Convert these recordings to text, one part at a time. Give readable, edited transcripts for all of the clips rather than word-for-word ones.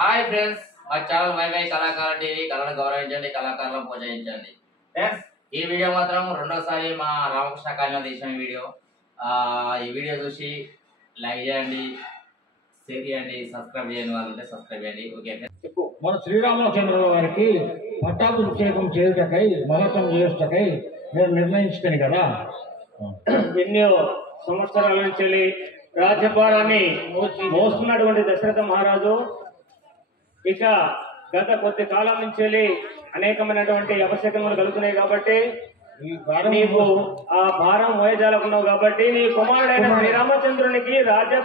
Hi friends, మా channel my కళాకార TV కళను గౌరవించండి, కళాకారులను ప్రోత్సహించండి. ఫ్రెండ్స్, ఈ వీడియో మాత్రం రెండోసారి మా రామకృష్ణ కాలనీలో తీసిన వీడియో. ఈ వీడియో చూసి లైక్ చేయండి, షేర్ చేయండి, సబ్స్క్రైబ్ చేయని వాళ్ళు ఉంటే సబ్స్క్రైబ్ చేయండి. ఓకే చెప్పు. మన శ్రీరామచంద్రుల వారికి పట్టాభిషేకం చేయుటకై మహత్వం చేయుటకై నేను నిర్ణయించుతాను కదా. ఎన్నో సంవత్సరాల నుంచి రాజ్యభారాన్ని మోస్తున్నటువంటి దశరథ మహారాజు ఇక గత కొద్ది కాలం నుంచి అనేకమైనటువంటి అవశ్యకములు కలుగుతున్నాయి కాబట్టి నీకు ఆ భారం మోయజాలకున్నావు కాబట్టి నీ కుమారుడైన శ్రీరామచంద్రునికి రాజ్య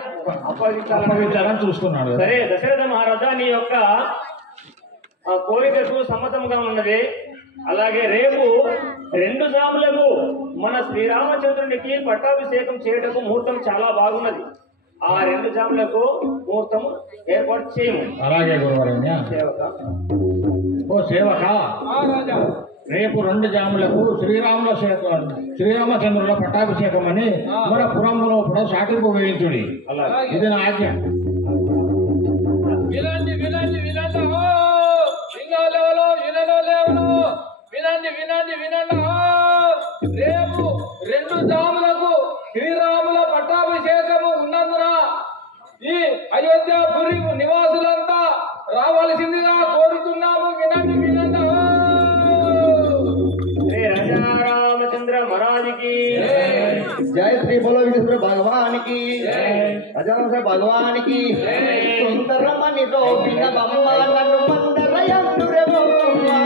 అప్పగించాలని చూస్తున్నాడు. సరే దశరథ మహారాజా, నీ యొక్క కోరికకు సమ్మతంగా ఉన్నది. అలాగే రేపు 2 జాములకు మన శ్రీరామచంద్రునికి పట్టాభిషేకం చేయటకు ముహూర్తం చాలా బాగున్నది. ఆ 2 జాములకు ముహూర్తం ఏర్పాటు చేయము. అలాగే గురువరణ్య. ఓ సేవక, రేపు 2 జాములకు శ్రీరామచంద్రుల పట్టాభిషేకం అని మన పురంలో కూడా సాటింపు వేయించుడి. ఇది నా ఆజ్ఞ. వినండి వినండి వినండి వినండి వినండి వినండి. రేపు 2 జాములకు శ్రీరాముల పట్టాభిషేకము ఉన్నందున ఈ అయోధ్యాపురి నివాసులంతా రావాల్సిందిగా కోరుతున్నాము. వినండి వినండి. శ్రీ రాజారామచంద్ర మహారాజుకి जय श्री बोलो विष्णु भगवान की, अजय भगवान की। सुंदर मणि तो बिना बम्मा ननु मंदर यंदुरे बम्मा,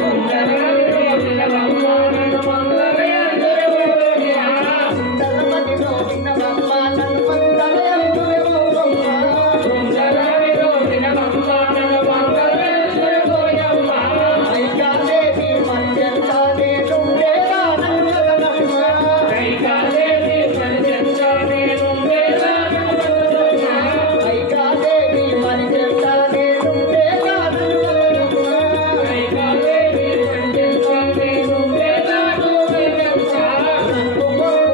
सुंदर मणि तो बिना बम्मा ननु मंदर यंदुरे बम्मा, सुंदर मणि तो बिना बम्मा ननु मंदर यंदुरे बम्मा, सुंदर मणि तो बिना बम्मा ननु मंदर यंदुरे बम्मा। ऐका देवी मंजंता ने डुंडेरा नन्नरनम्मा, ऐका देवी मंजंता ने डुंडेरा नन्नरनम्मा, ऐका देवी मंजंता ने डुंडेरा नन्नरनम्मा, ऐका देवी मंजंता ने डुंडेरा नन्नरनम्मा। రంగు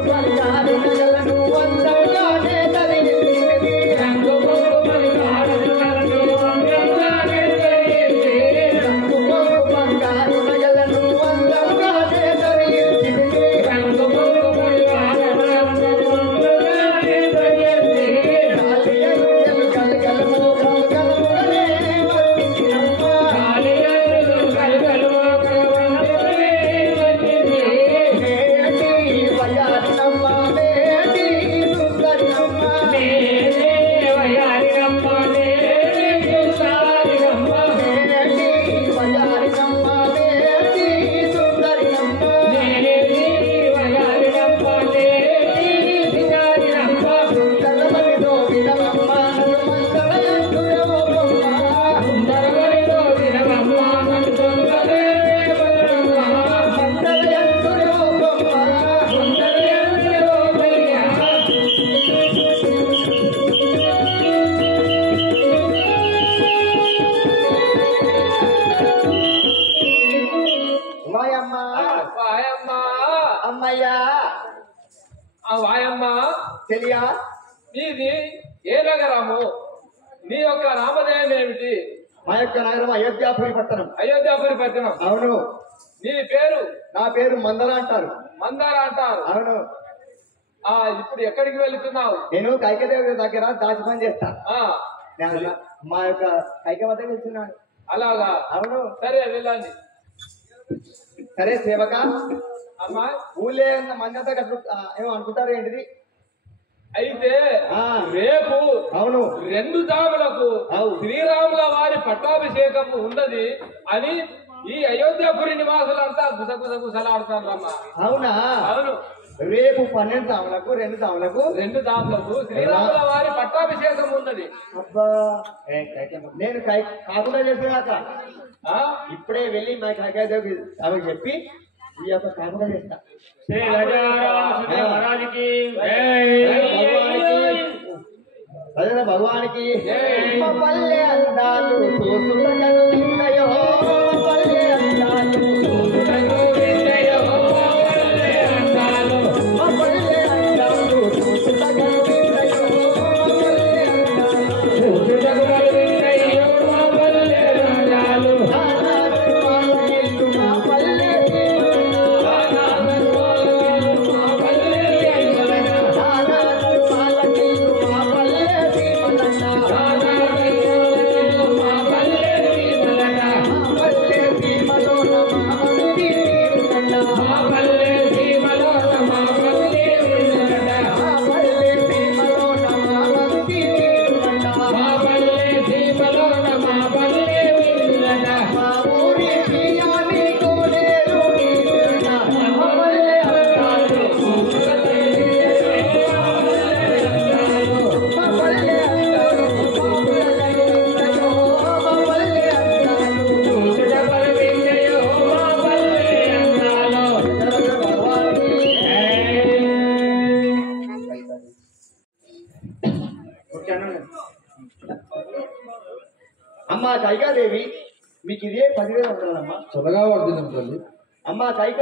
బంగారు నగలను వందలానే తరిగింది, రంగు బంగారు నగలను వందలానే తరిగింది, రంగు బంగారు నగలను వందలానే తరిగింది, రంగు బంగారు నగలను వందలానే తరిగింది. కాలియలు కలకలము కలకలమునే వందించినమ్మ, కాలియలు కలకలము కలకలమునే వందించి, మేటి వయారినమ్మ మేటి సుందరినమ్మ, మేటి వయారినమ్మ మేటి సుందరినమ్మ, మేటి వయారినమ్మ మేటి సుందరినమ్మ, మేటి వయారినమ్మ మేటి సుందరినమ్మ. సుందరమణితో వినవమ్మ నన్ను మందరయందురే బొమ్మ, సుందరమణితో వినవమ్మ నన్ను మందరయందురే బొమ్మ, మందరయందురే బొమ్మ, సుందరయందురే బొమ్మ. వాయమ్మ వాయమ్మ అమ్మయ్యా వాయమ్మ, తెలియా నీది ఏ నగరము? నీ యొక్క నామధేయం ఏమిటి? మా యొక్క నగరం అయోధ్యాపురి పట్టణం. అయోధ్యాపురి పట్టణం. అవును, నీ పేరు నా పేరు మందర అంటారు. మందార అంటారు. అవును, ఇప్పుడు ఎక్కడికి వెళుతున్నావు? నేను కైకదేవి దగ్గర దాచి పని చేస్తా. ఆ, మా యొక్క కైక వద్ద వెళ్తున్నాను. అలాగా. అవును, సరే వెళ్ళండి. సరే సేవక, అమ్మా, ఊళ్ళే ఉన్న మంది అంతా ఏమో అనుకుంటారు ఏంటిది? అయితే ఆ. రేపు అవును 2 జాములకు అవు. శ్రీరాముల వారి పట్టాభిషేకం ఉన్నది అని ఈ అయోధ్యాపురి నివాసులంతా గుసగుసలాడుతారమ్మా. అవునా? అవును, రేపు 12 తాములకు 2 తాములకు 2 జాములకు శ్రీరాముల వారి పట్టాభిషేకం ఉన్నది. అబ్బా, నేను కాకుండా చేసేదాక ఆ, ఇప్పుడే వెళ్ళి మా కైకదేవి ఆమెకు చెప్పి ఈ యొక్క కాకుండా చేస్తా. శ్రీ రాజారామచంద్ర మహారాజుకి అదే భగవానికి మా పల్లె అందాలు చూసుటకు విందయో, మా పల్లె అందాలు చూసుటకు విందయో, పల్లె అందాలు, మా పల్లె అందాలు చూసుటకు విందయో, మా పల్లె అందాలు చూసుటకు విందయో. అమ్మ కైకాదేవి మీకు ఇదే 10,000 ఉండాలమ్మా. చల్లగా వర్ధిల్లం తల్లి. అమ్మ కైక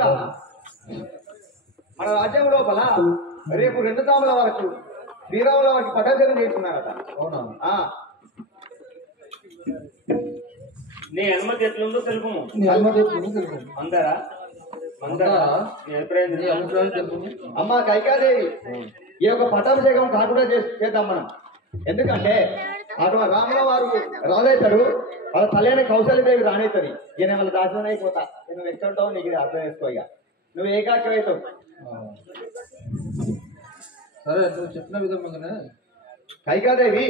మన రాజ్యం లోపల రేపు 2 తాముల వరకు శ్రీరాముల వారికి పటాభిషేకం చేస్తున్నారట. అవునా? నీ అనుమతి ఎట్లుందో తెలుపుము. నీ అనుమతి తెలుపు. అందరా నీ అభిప్రాయం నీ అభిప్రాయం తెలుపు. అమ్మ కైకాదేవి ఈ యొక్క పటాభిషేకం కాకుండా చేద్దాం మనం. ఎందుకంటే అటు రాముల వారు రాదవుతాడు, వాళ్ళ తల్లి కౌశల్యదేవి రానవుతుంది. ఈయన వాళ్ళ దాచిన అయిపోతా. నువ్వు ఎక్కడ ఉంటావు నీకు అర్థం చేసుకో. ఇక నువ్వు ఏకాకి అవుతావు. సరే నువ్వు చెప్పిన విధంగానే కైకాదేవి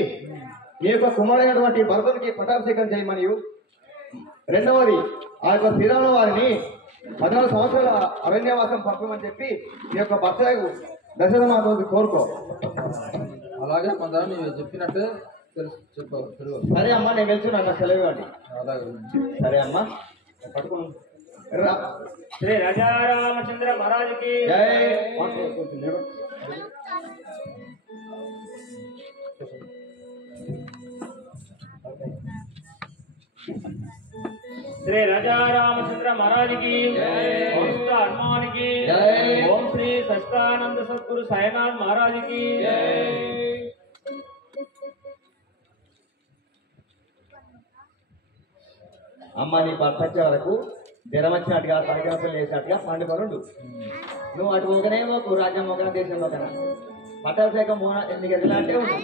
మీ యొక్క కుమారుడైనటువంటి భరతునికి పటాభిషేకం చేయమని, రెండవది ఆ యొక్క శ్రీరాముల వారిని 14 సంవత్సరాల అరణ్యవాసం పంపమని చెప్పి మీ యొక్క భర్త దశరథమాతకి కోరుకో. అలాగే కొంత నీవు చెప్పినట్టే తెలుసు. సరే అమ్మా నేను వెళ్తున్నా, నాకు సెలవు ఇవ్వండి. అలాగే సరే అమ్మా పట్టుకుని శ్రీ రాజారామచంద్ర మహారాజుకి శ్రీ రాజారామచంద్ర మహారాజుకి హనుమానికి ఓం శ్రీ సష్టానంద సద్గురు సాయినాథ్ మహారాజుకి అమ్మ నీ భర్త వచ్చే వరకు జ్వరం వచ్చినట్టుగా తలకినప్పులు వేసినట్టుగా పండుగలుండు. నువ్వు అటు ఒకనే ఒక రాజ్యం ఒక దేశం ఒకనా పట్టాభిషేకం నీకు ఎట్లా అంటే ఉండు.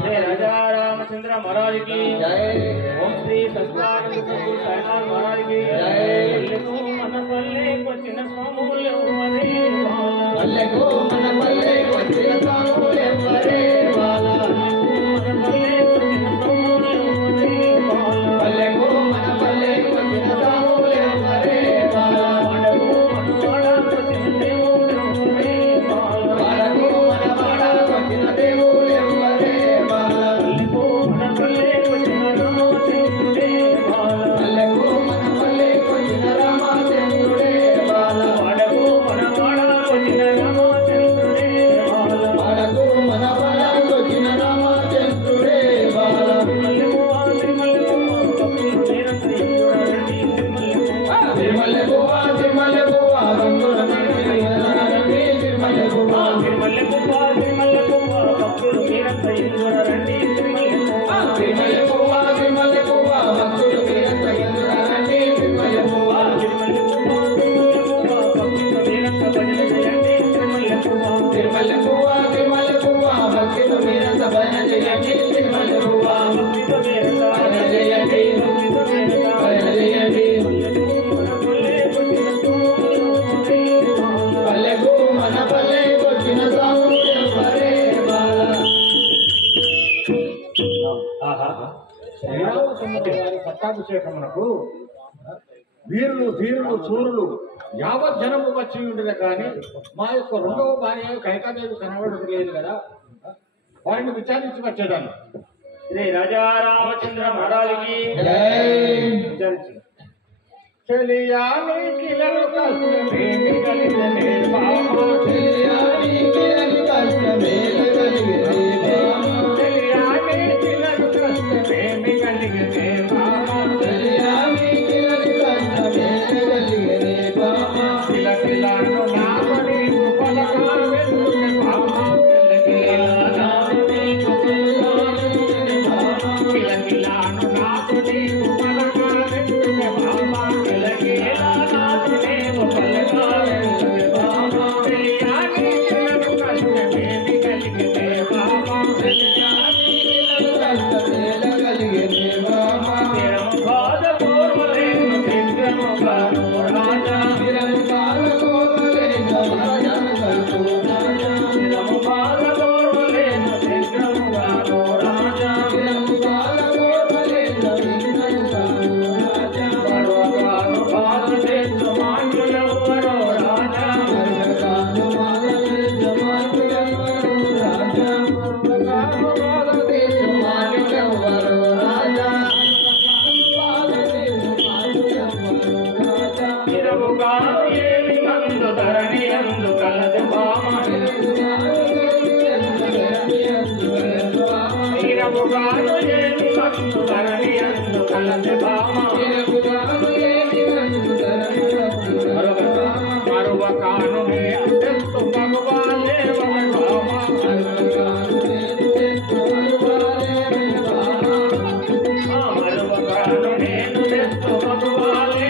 శ్రీ రాజారామచంద్ర మహారాజుకి ఓం శ్రీ సష్టానంద సద్గురు సాయినాథ్ మహారాజుకి మన పల్లెకు వచ్చిన స్వాములు పల్లెకు మన పల్లెకు వచ్చిన స్వాములు ఎవరే వాళ్ళ పల్లెకు మన పల్లెకు వచ్చిన స్వాములు ఎవరే వాళ్ళ వాడకు మన వాడకు వచ్చిన దేవుడు ఎవరే వాళ్ళ పల్లెకు మన పల్లెకు వచ్చిన రామచంద్రుడే వాళ్ళ వాడకు మన వాడకు వచ్చిన రామచంద్రుడే వాళ్ళ శ్రీరామచంద్ర వారి పట్టాభిషేకమునకు వీరులు ధీరులు సూరులు యావత్ జనము వచ్చి ఉండేది. కానీ మా యొక్క రెండవ భార్య కైకాదేవి కనబడడం లేదు కదా, వారిని విచారించి వచ్చేదాన్ని. శ్రీ రాజారామచంద్ర మహారాజుకి విచారించి చెలియానికి కష్టమేమి కలిగనే బామా, చెలియానికి కష్టమేమి కలిగనే బామా, చెలియానికి బామా, కిలకిలాను నామని పలకా వెలుగునే బామా, కిలకిలాను కిలకిలాను నామని పలకా వెలుగునే బామా, కిలకిలాను పలకా వెలుగునే బామా, చెలియానికి కష్టమేమి కలిగనే బామా, చెలియానికి కష్టమేమి బామా, తిరంబాద పూర్వలేను విగ్రహముగాను రాజా, తిరంబాద పూర్వలేను రాజా, తిరంబాద పూర్వలేను విగ్రహముగాను రాజా, తిరంబాద పూర్వలేను విగ్రహముగాను రాజా, పర్వతాలు భారతదేశ మాన్యులెవ్వరో రాజా, పర్వతాలు భారతదేశ మాన్యులెవ్వరో రాజా, పర్వతాలు భారతదేశ మాన్యులెవ్వరో రాజా, తిరముగాను ఏమి మందు ధరణి అందు కలదు బామ, తిరముగాను ఏమి మందు ధరణి వల్లమే భామ మరువకాను తెస్తు మగువాలే మరువకాను నేను తెస్తు మగువాలే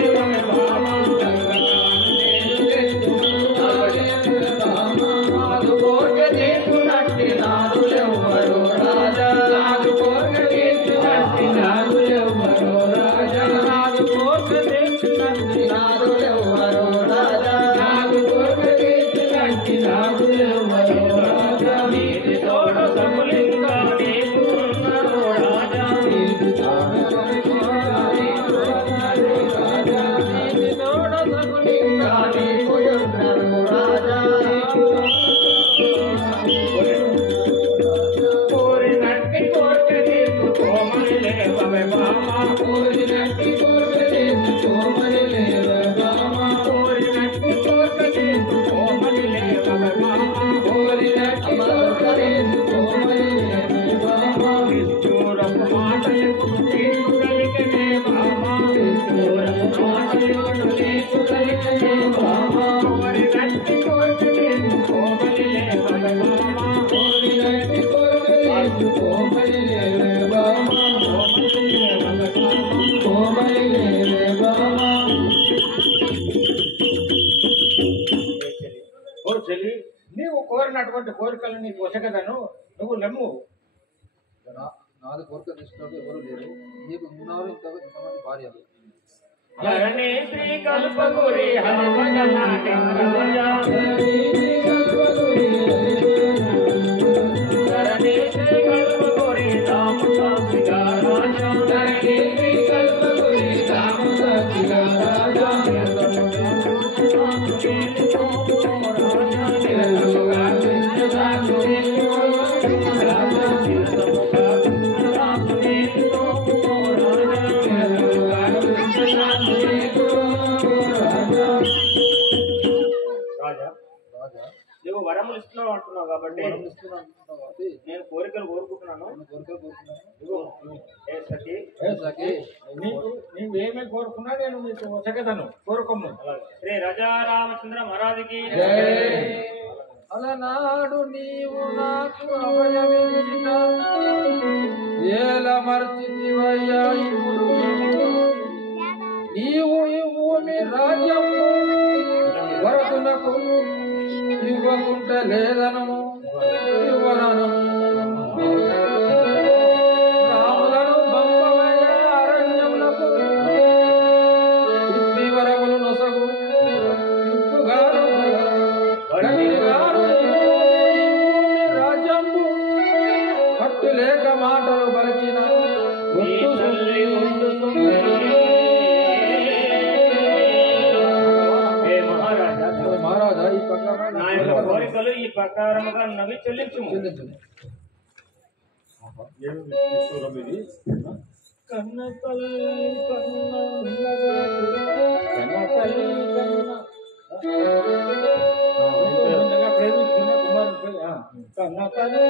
నాదు కోర్గ చేస్తున్నట్టి నాదులెవ్వరో రాజా నాదు కోర్గ చేస్తున్నట్టి నాదులెవ్వరో రాజా నాదు కోర్గ చేస్తున్నట్టి నాదులెవ్వరో రాజా నాదు కోర్గ చేస్తున్నట్టి నాదులెవ్వరో రాజా నీటి తోడ సకులింగా నీకు ఉన్నరో రాజా నీతి తోడ సకులింగా నీకు ఉన్నరో రాజా కోరినట్టి కోర్క తీసుకోమని లేవమే భామ కోరినట్టి కోర్గ చేసుకోమని లేవే బామ కోరినట్టి కోర్క తీసుకోమని లేవమే భామ కోరినట్టి కోర్గ చేసుకోమని లేవే బామ చూరపు మాటలకు నీకు కలిగనే భామ కోరపు మాటలు నీకు కలిగనే బామ కోరినట్టి కోర్క తీసుకోమని లేవమే భామ కోరినట్టి కోర్గ చేసుకోమని లేవే బామ కోమలి లేవే బామ ఓ చెల్లి నీవు కోరినటువంటి కోరికలు నీకు వసగదను నువ్వు నమ్ము నాది కోరిక తీసుకున్నట్టు ఎవరు లేరు నీకు ఉన్నారు ఇంతమంది భార్యలు ధరణి శ్రీ కల్పగురి హరిభజనాటి రాజా ధరణి శ్రీ కల్పగురి రామ శాస్త్రిగా రాజా ధరణి శ్రీ కల్పగురి రామ శాస్త్రిగా రాజా రాజా రాజా నువ్వు వరములు ఇస్తున్నావు అంటున్నావు కాబట్టి ఇస్తున్నాను అంటున్నావు కాబట్టి నేను కోరికలు కోరుకుంటున్నాను నేను కోరికలు కోరుకున్నాను ఇదిగో, ఏ సఖి ఏ సఖి, నీవేమీ కోరుకున్నా నేను నీకు వసగదను కోరుకోము అలాగే. శ్రీ రాజా రామచంద్ర మహారాజుకి అలనాడు నీవు నాకు అభయమిచ్చిన ఏల మర్చితివయ్యా ఇప్పుడు నీవు ఈ భూమి రాజ్యము వరకునకు ఇవ్వకుంటే లేదనము ఇవ్వనను రాములను పంపవయ్యా అరణ్యములకు ఇప్పి వరములు నొసగు ఇప్పుగాను రాజ్యము పట్టు లేక మాటలు పలిచిన నీ తల్లి ఉండు ఏ మహారాజా మహారాజా ఈ ప్రకారం నా యొక్క కోరికలు ఈ ప్రకారముగా నవి చెల్లించుము ఏమి విస్తూరం ఇది కన్న తల్లి కన్న కన్న తల్లి కన్న ప్రేమిస్తున్న కుమారుడిపై కన్న తల్లి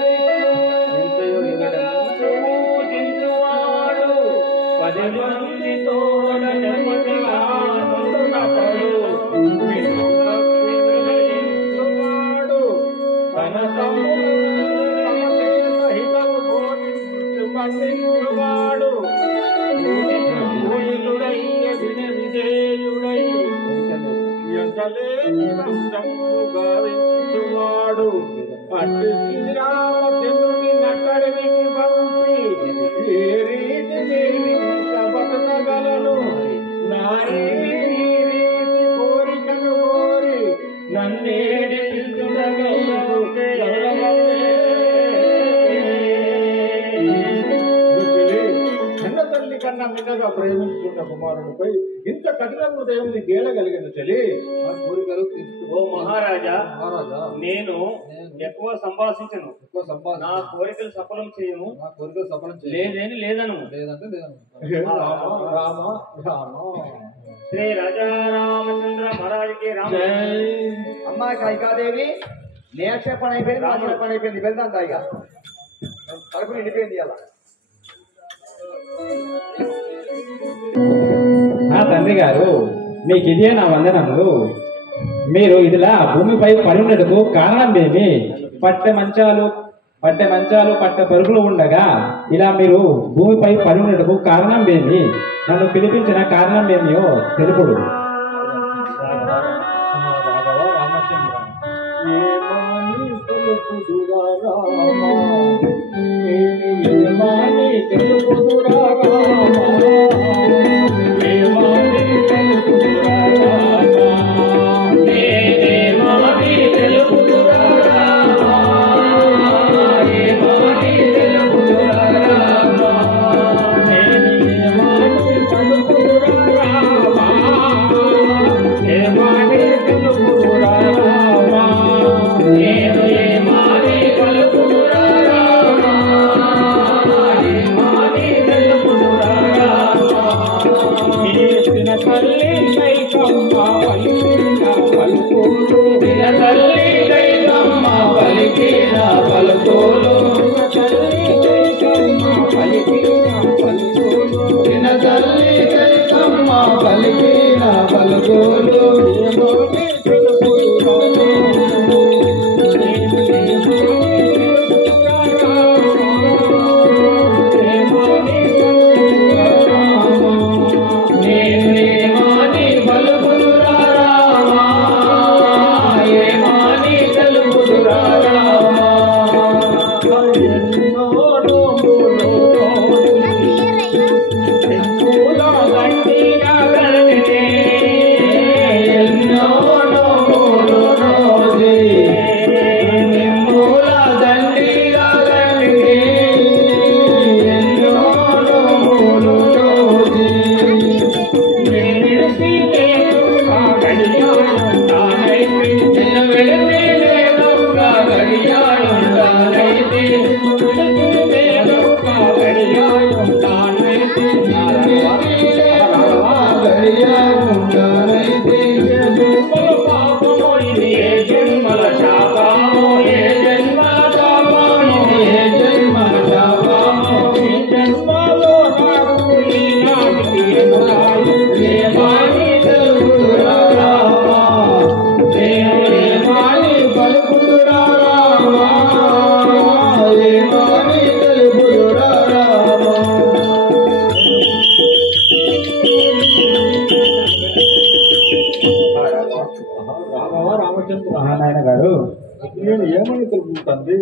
పూజించువాడు 10 మంది తోడ నెమ్మదిగా నుండునతడు. వినువాడు తన తమ్ముడు సహితము బోధించువాడు పూజితుడయ్య విధేయుడై ఎంతలేని వంశము గావించువాడు అట్టి శ్రీరామచంద్రుని నక్కడికి పంపి ఏ రీతి దేవి బతకగలను నారీ రీతి కోరికను కోరి నన్నేడి చిన్న తల్లి కన్నా మిన్నగా ప్రేమించుకున్న కుమారునిపై ఇంత కఠిన హృదయం గేలగలిగిన చెలి నా కోరికలు ఓ తీర్చుకో మహారాజా మహారాజా నేను ఎక్కువ సంభాషించను ఎక్కువ సంపాదన నా కోరికలు సఫలం చేయము నా కోరికలు సఫలం చేయాలి లేదేని లేదను లేదంటే లేదను రామ రామ రామ శ్రీ రాజా రామచంద్ర మహారాజుకి రామ అమ్మా కైకాదేవి నీ అక్షేపణ అయిపోయింది నా అక్షేపణ అయిపోయింది వెళ్దాం దాయిగా కడుపు నిండిపోయింది అలా నా తండ్రి గారు మీకు ఇదే నా వందనములు. మీరు ఇదిలా భూమిపై పడినట్టుకు కారణం ఏమి? పట్టె మంచాలు పట్ట పరుగులు ఉండగా ఇలా మీరు భూమిపై పడినట్టుకు కారణం ఏమి? నన్ను పిలిపించిన కారణం ఏమియో తెలుపుడు. రాఘవ రామచంద్ర ఏమాని తెలుపుదురా రామా, ఏమాని తెలుపుదురా రామా, ఏమాని తెలుపుదురా రామా, ఏమాని తెలుపుదురా రామా, ఏమాని తెలుపుదురా రామా, ఏమాని తెలుపుదురా రామా, ఏమాని తెలుపుదురా రామా, ఏమాని తెలుపుదురా రామా, ఏమాని తెలుపుదురా రామా. చేసిన తల్లి కైకమ్మ పలికిన పలుకులు, చేసిన తల్లి కైకమ్మ పలికిన పలుకులు, తల్లి కైకమ్మ పలికిన పలుకులు, చిన్న తల్లి కైకమ్మ పలికిన పలుకులు, ఏమోని తెలుపుదురా నాయన గారు నేను ఏమని తెలుపుతుంది?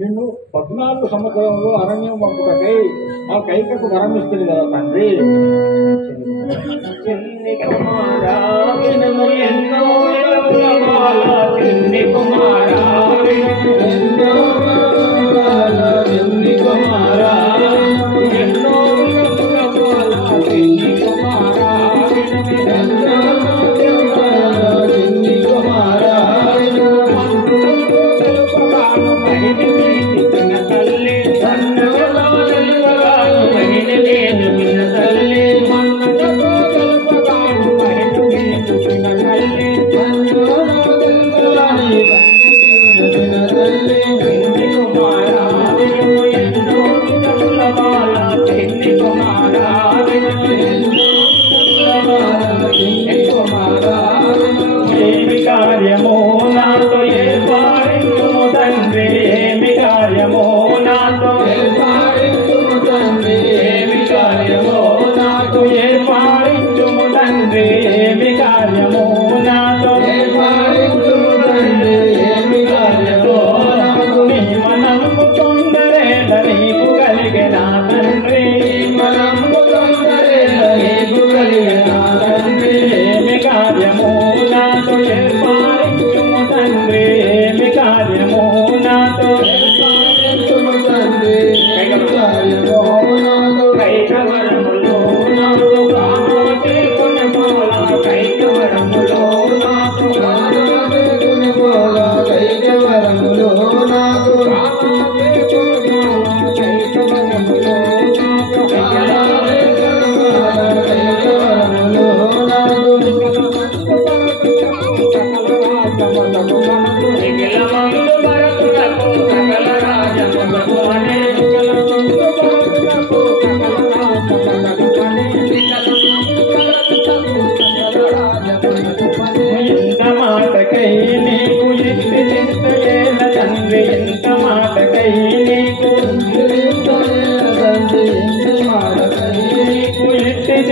నిన్ను 14 సంవత్సరంలో అరణ్యం పంపుటకై ఆ కైకకు వరం ఇస్తుంది కదా తండ్రి. చిన్ని కుమారా వినుము ఎన్నో విలువల చిన్ని కుమారా ఎన్నో విలువల చిన్ని కుమారా ఎన్నో విలువల చిన్ని కుమారా ఎన్నో విలువల చిన్ని కుమారా తెలుపగాను మహిళ చిన్న తల్లి అన్నవలో తెలుపగాను మహిళ లేదు చిన్న తల్లి చిన్న తల్లి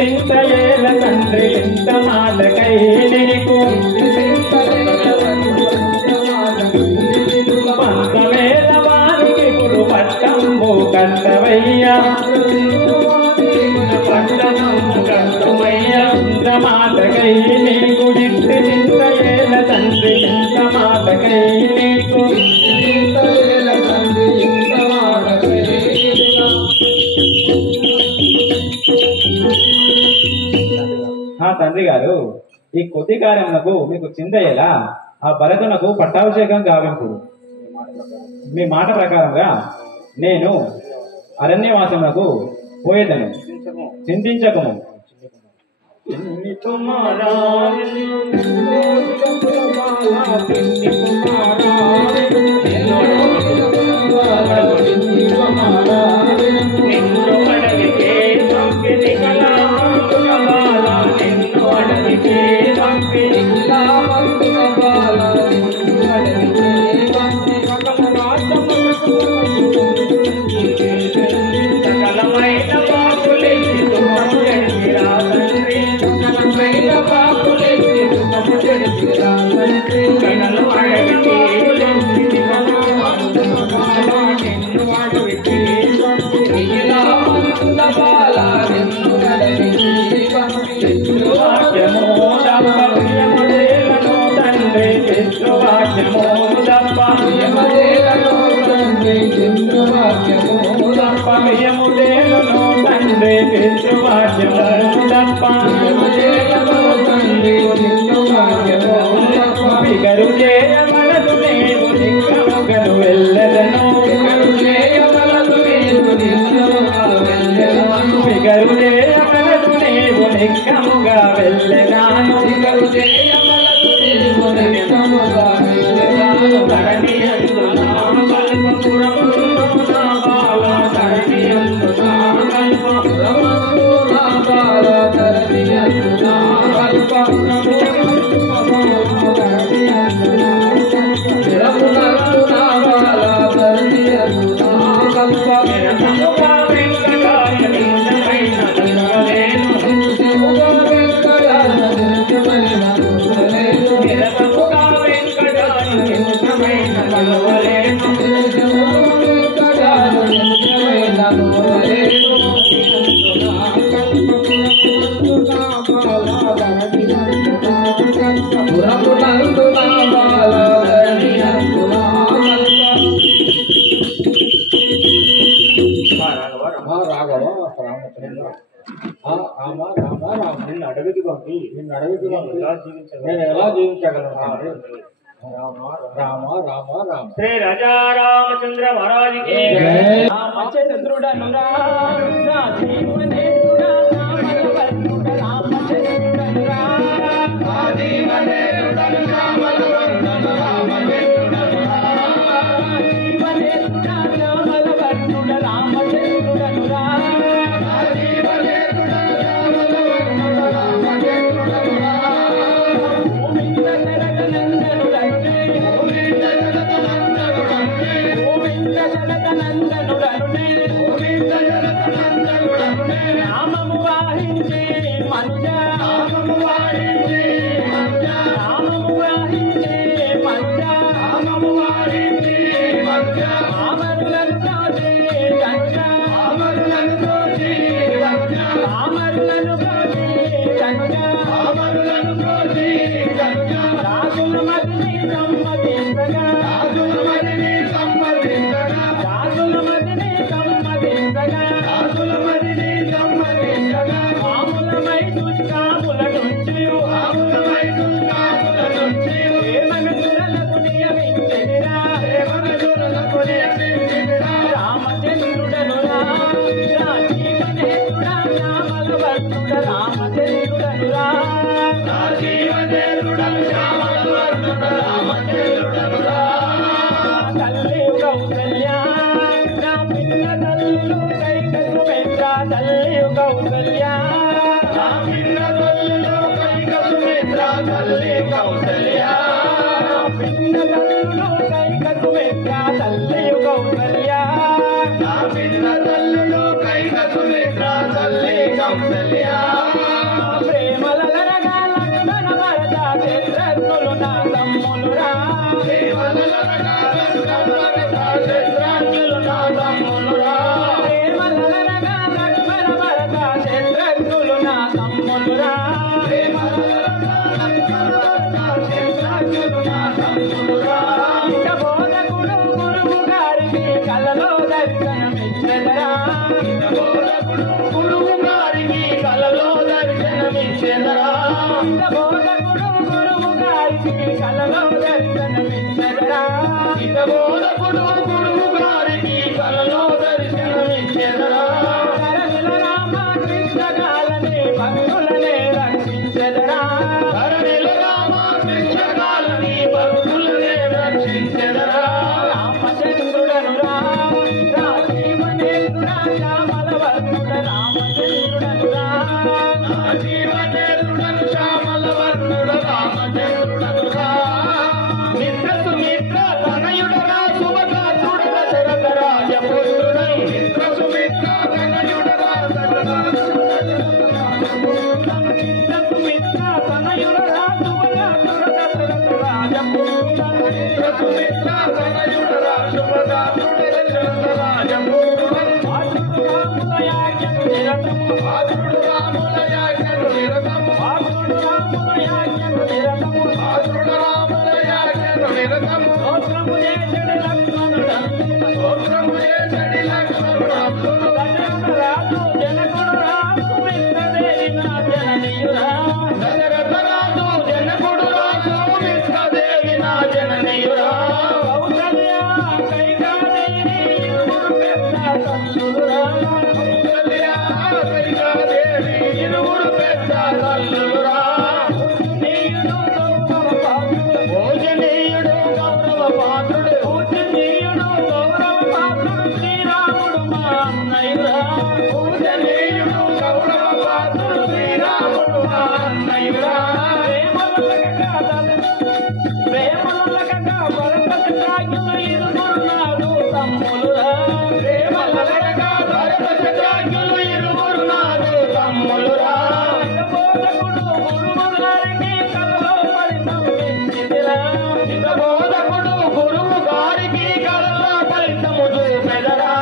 ఇంత ఏల తండ్రి ఇంత మాటకై నీకు పంతమేల వారికి ఇప్పుడు పట్టంబు కట్టవయ్యా పట్టణంబు కట్టవయ్యా ఇంత మాటకై నీకు ఇంత ఏల తండ్రి ఇంత మాటకై నీకు తండ్రి గారు ఈ కొద్ది కార్యములకు మీకు చిందయ్యేలా ఆ భరతునకు పట్టాభిషేకం గావింపు. మీ మాట ప్రకారంగా నేను అరణ్యవాసములకు పోయేదను, చింతించకము. నేను ఎలా జీవించగలను? రామ రామ రామ. శ్రీ రాజా రామచంద్ర మహారాజుకి రామచంద్రుడనురా జీవనేతుడా రామలవర్ణుడ రామచంద్రుడనురా జీవనేతుడను రామలవర్ణుడ రామచంద్రుడనురా జీవనేతుడా రామలవర్ణుడ రామచంద్రుడనురా జీవనేతుడా రామలవర్ణుడ రామచంద్రుడనురా గోవింద శరగనందనుడంటే గోవింద శరగనందనుడంటే గోవింద శరగనందనుడంటే గోవింద శరగనందనుడంటే నామము వాహించి మనుజ నామము వాహించి మనుజ నామము వాహించి మనుజ నామము వాహించి మనుజ ఆమరులను కాచి గంజ ఆమరులను కాచి గంజ ఆమరులను కాచి గంజ ఆమరులను కాచి గంజ రాజుల మదిని సమ్మతించగా రాజుల మదిని సమ్మతించగా రాజుల మదిని సమ్మతించగా రాజుల మదిని సమ్మతించగా మామూలమై దుష్కాముల నుంచి మామూలమై దుష్కాముల నుంచి ప్రేమనులకు నియమించెనిరా ప్రేమనులకు నియమించెనిరా రామచంద్రుడనురా రాజీవనేతుడా రామలవర్ణుడ రామచంద్రుడనురా రాజీవనేతుడను రామలవర్ణుడ రామచంద్రుడనురా తల్లి కౌసల్య నా పిల్ల తల్లు కైకసు మిత్ర తల్లి కౌసల్య నా పిల్ల తల్లు కైకసు మిత్ర తల్లి కౌసల్య నా పిల్ల తల్లు కైకసు మిత్ర తల్లి కౌసల్య నా పిల్ల తల్లు కైకసు మిత్ర తల్లి కౌసల్య తమ్ములురా బోధకుడు గురువు గారికి కలలో దర్శనమిచ్చెదరా గురువు గారికి కలలో దర్శనమిచ్చెదరా బోధకుడు గురువు గారికి కలలో దర్శనమిచ్చెదరా బోధకుడు గురువు గారికి కలలో దర్శనమిచ్చెదరా ధరణిల రామ కృష్ణ కాలని భక్తులనే రక్షించెదరా ధరణిల రామ కృష్ణ కాలని భక్తులనే రక్షించెదరా రామచంద్రుడను రాజీవనేంద్రుడా శ్యామల వర్ణుడ రామచంద్రుడను రాజీవనేంద్రుడను శ్యామల వర్ణుడ రామచంద్రుడను మిత్ర సుమిత్ర తనయుడరా శుభగాత్రుడ దశరథ రాజపుత్రుడై మిత్ర సుమిత్ర తనయుడరా మిత్ర సుమిత్ర తనయుడరా శుభగాత్రుడ దశరథ రాజపుత్రుడై మిత్ర సుమిత్ర తనయుడరా శుభగాత్రుడ దశరథ రాజపుత్రుడై ఆశ్రుడు రాముల యాజ్ఞను నిరతము ఆశ్రుడు రాముల యాజ్ఞను నిరతము ఆశ్రుడు రాముల యాజ్ఞను నిరతము ఆశ్రుడు రాముల యాజ్ఞను నిరతము స్తోత్రము చేసడి లక్ష్మణుడు స్తోత్రము చేసడి లక్ష్మణుడు దశరథ రాజు జనకుడు రాజు మిత్రదేవి నా జననీయురా దశరథ రాజు జనకుడు రాజు మిత్రదేవి నా జననీయురా కౌసల్య కైకాదేవి ఇరువురు పెద్ద తల్లులురా కౌసల్య కైకాదేవి ఇరువురు పెద్ద తల్లులురా పూజనీయుడు గౌరవ పాత్రుడు పూజనీయుడు గౌరవ పాత్రుడు శ్రీరాముడు మా అన్నయ్యురా పూజనీయుడు గౌరవ పాత్రుడు శ్రీరాముడు మా అన్నయ్యురా ప్రేమలకగా భరత శత్రుఘ్నులు ఇరువురు నాడు తమ్ములురా ప్రేమలకగా భరత శత్రుఘ్నులు ఇరువురు నాడు తమ్ములురా బోధకుడు గురువు గారికి కలలో ఫలితం ఇచ్చిదిరా బోధకుడు గురువు గారికి కలలో ఫలితము చూపెదరా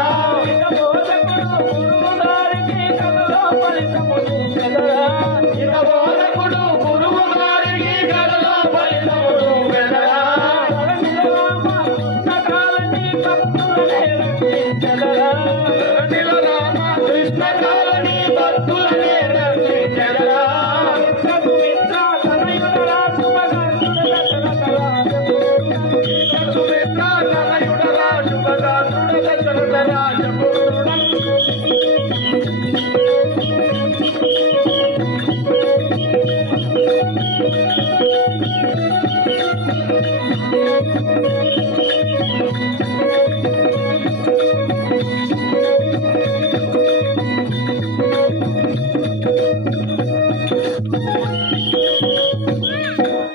బోధకుడు గురువు గారికి కలలో ఫలితము చూపెదరా బోధకుడు గురువు గారికి కలలో ఫలితము చూపెదరా ధరణిల రామ కృష్ణ కాలని భక్తులనే రక్షించెదరా సుమిత్ర తనయుడరా శుభగాత్రుడ దశరథ రాజపుత్రుడ సుమిత్ర తనయుడరా శుభగాత్రుడ దశరథ రాజపుత్రుడ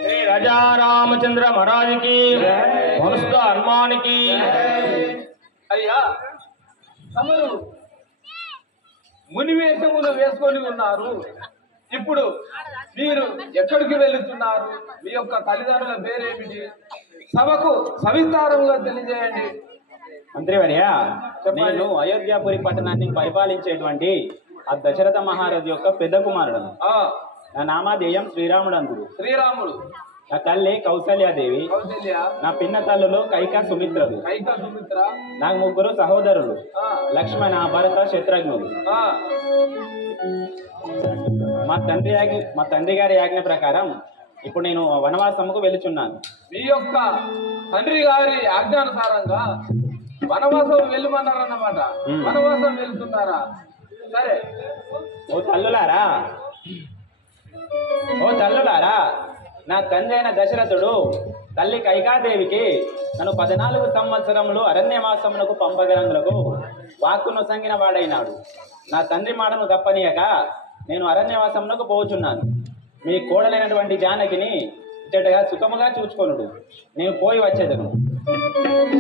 శ్రీ రాజా రామచంద్ర మహారాజుకి వంశ హనుమానికి అయ్యా తమరు మునివేషములు వేసుకొని ఉన్నారు. ఇప్పుడు మీరు ఎక్కడికి వెళుతున్నారు? మీ యొక్క తల్లిదండ్రుల పేరేమిటి? సభకు సవిస్తారంగా తెలియజేయండి. మంత్రివర్య, నేను అయోధ్యాపురి పట్టణాన్ని పరిపాలించేటువంటి ఆ దశరథ మహారాజు యొక్క పెద్ద కుమారుడు. నా నామాధేయం శ్రీరాముడంతుడు. శ్రీరాముడు. నా తల్లి కౌసల్యాదేవి. కౌసల్య. నా పిన్న తల్లులు కైక సుమిత్రలు. కైక సుమిత్ర. నాకు ముగ్గురు సహోదరులు, లక్ష్మణ, భరత, శత్రుఘ్నులు. మా తండ్రి గారి ఆజ్ఞ ప్రకారం ఇప్పుడు నేను వనవాసముకు వెళుచున్నాను. మీ యొక్క తండ్రి గారి ఆజ్ఞానుసారంగా వనవాసం వెళ్ళమన్నారన్నమాట. వనవాసం వెళ్తున్నారా? సరే. ఓ తల్లులారా, నా తండ్రి అయిన దశరథుడు తల్లి కైకాదేవికి నన్ను 14 సంవత్సరములు అరణ్యవాసమునకు పంపగలందులకు వాక్కును సంగిన వాడైనాడు. నా తండ్రి మాటను తప్పనీయక నేను అరణ్యవాసమునకు పోచున్నాను. మీ కోడలైనటువంటి జానకిని ఇచ్చటగా సుఖముగా చూచుకొనుడు. నేను పోయి వచ్చేదను.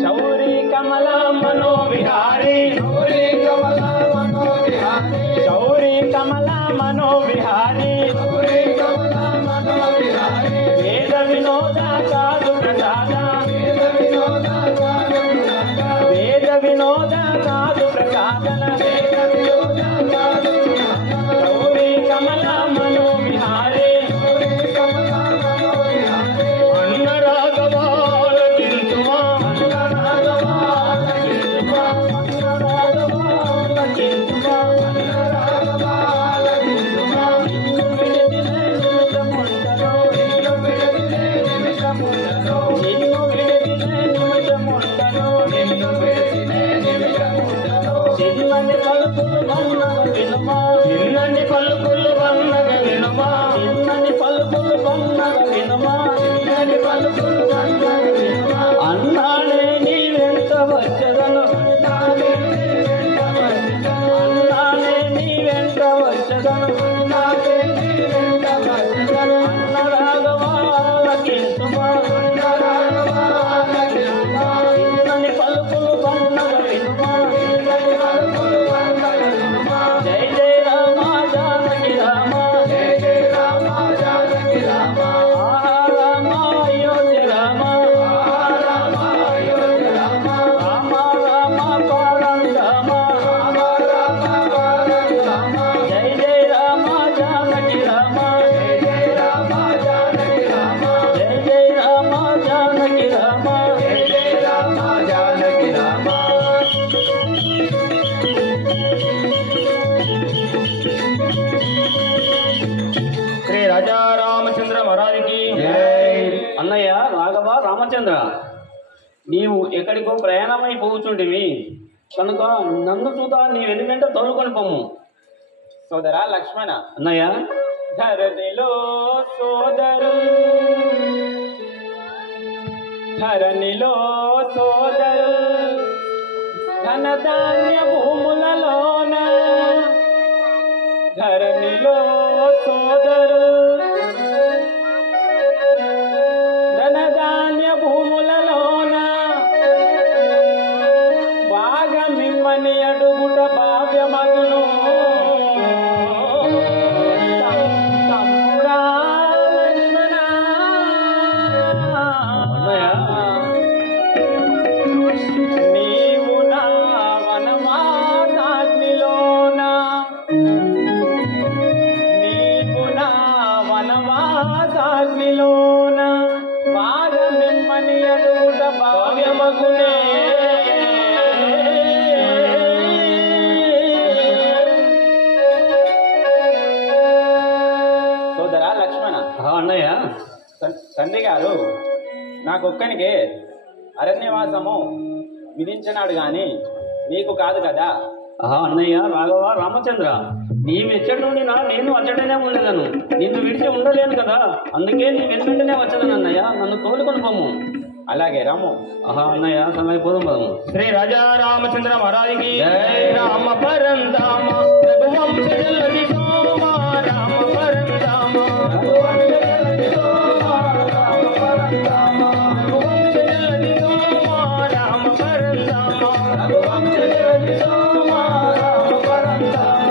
శౌరి కమలా మనోవిహారీ, శౌరి కమలా మనోవిహారీ, శౌరి కమలా మనోవిహారీ, శౌరి కమలా మనోవిహారీ, వేద వినోద కాదు ప్రసాద, వేద వినోద కాదు ప్రసాద, వేద వినోద కాదు ప్రసాదన, వేద వినోద కాదు ప్రసాద, శౌరి కమలా రాజా రామచంద్ర మహారాజుకి అన్నయ్య రాఘవ రామచంద్ర, నీవు ఎక్కడికో ప్రయాణమైపోతుంటివి కనుక నన్ను చూతా నీ వెనుకంటే తోలుకొని పొమ్ము. సోదరా లక్ష్మణ, అన్నయ్య ధరణిలో సోదరు, ధరణిలో సోదరు, ధనధాన్య భూములలోన, ధరణిలో సోదరు, ధనధాన్య భూములలోన, బాగా మిమ్మని అడుగుట భావ్యమగును. తమ్ముడా లక్ష్మణ, నీవు నా వనవాసాగ్నిలోన, నీవు నా వనవాసాగ్నిలోన, బాగా మిమ్మని అడుగుట భావ్యమగునే. సోదరా లక్ష్మణ, అన్నయ్య తండ్రి గారు నాకొక్కనికే అరణ్యవాసము విధించినాడు గాని నీకు కాదు కదా. అన్నయ్య రాఘవ రామచంద్ర, నీవెచ్చటి నుండి నేను అచ్చటనే ఉండేదను, నిన్ను విడిచి ఉండలేను కదా, అందుకే నీ వెనుకంటనే వచ్చేదను అన్నయ్య, నన్ను తోలుకొని పోము. అలాగే రాము. అన్నయ్య సమయపోదాం పదము. శ్రీ రాజా రామచంద్ర మహారాజుకి రామ పరంధామ రఘువంశ జలధి సోమ రామ పరంధామ రఘువంశ జలధి సోమ రామ పరంధామ రఘువంశ జలధి సోమ రామ పరంధామ రఘువంశ జలధి సోమ రామ పరంధామ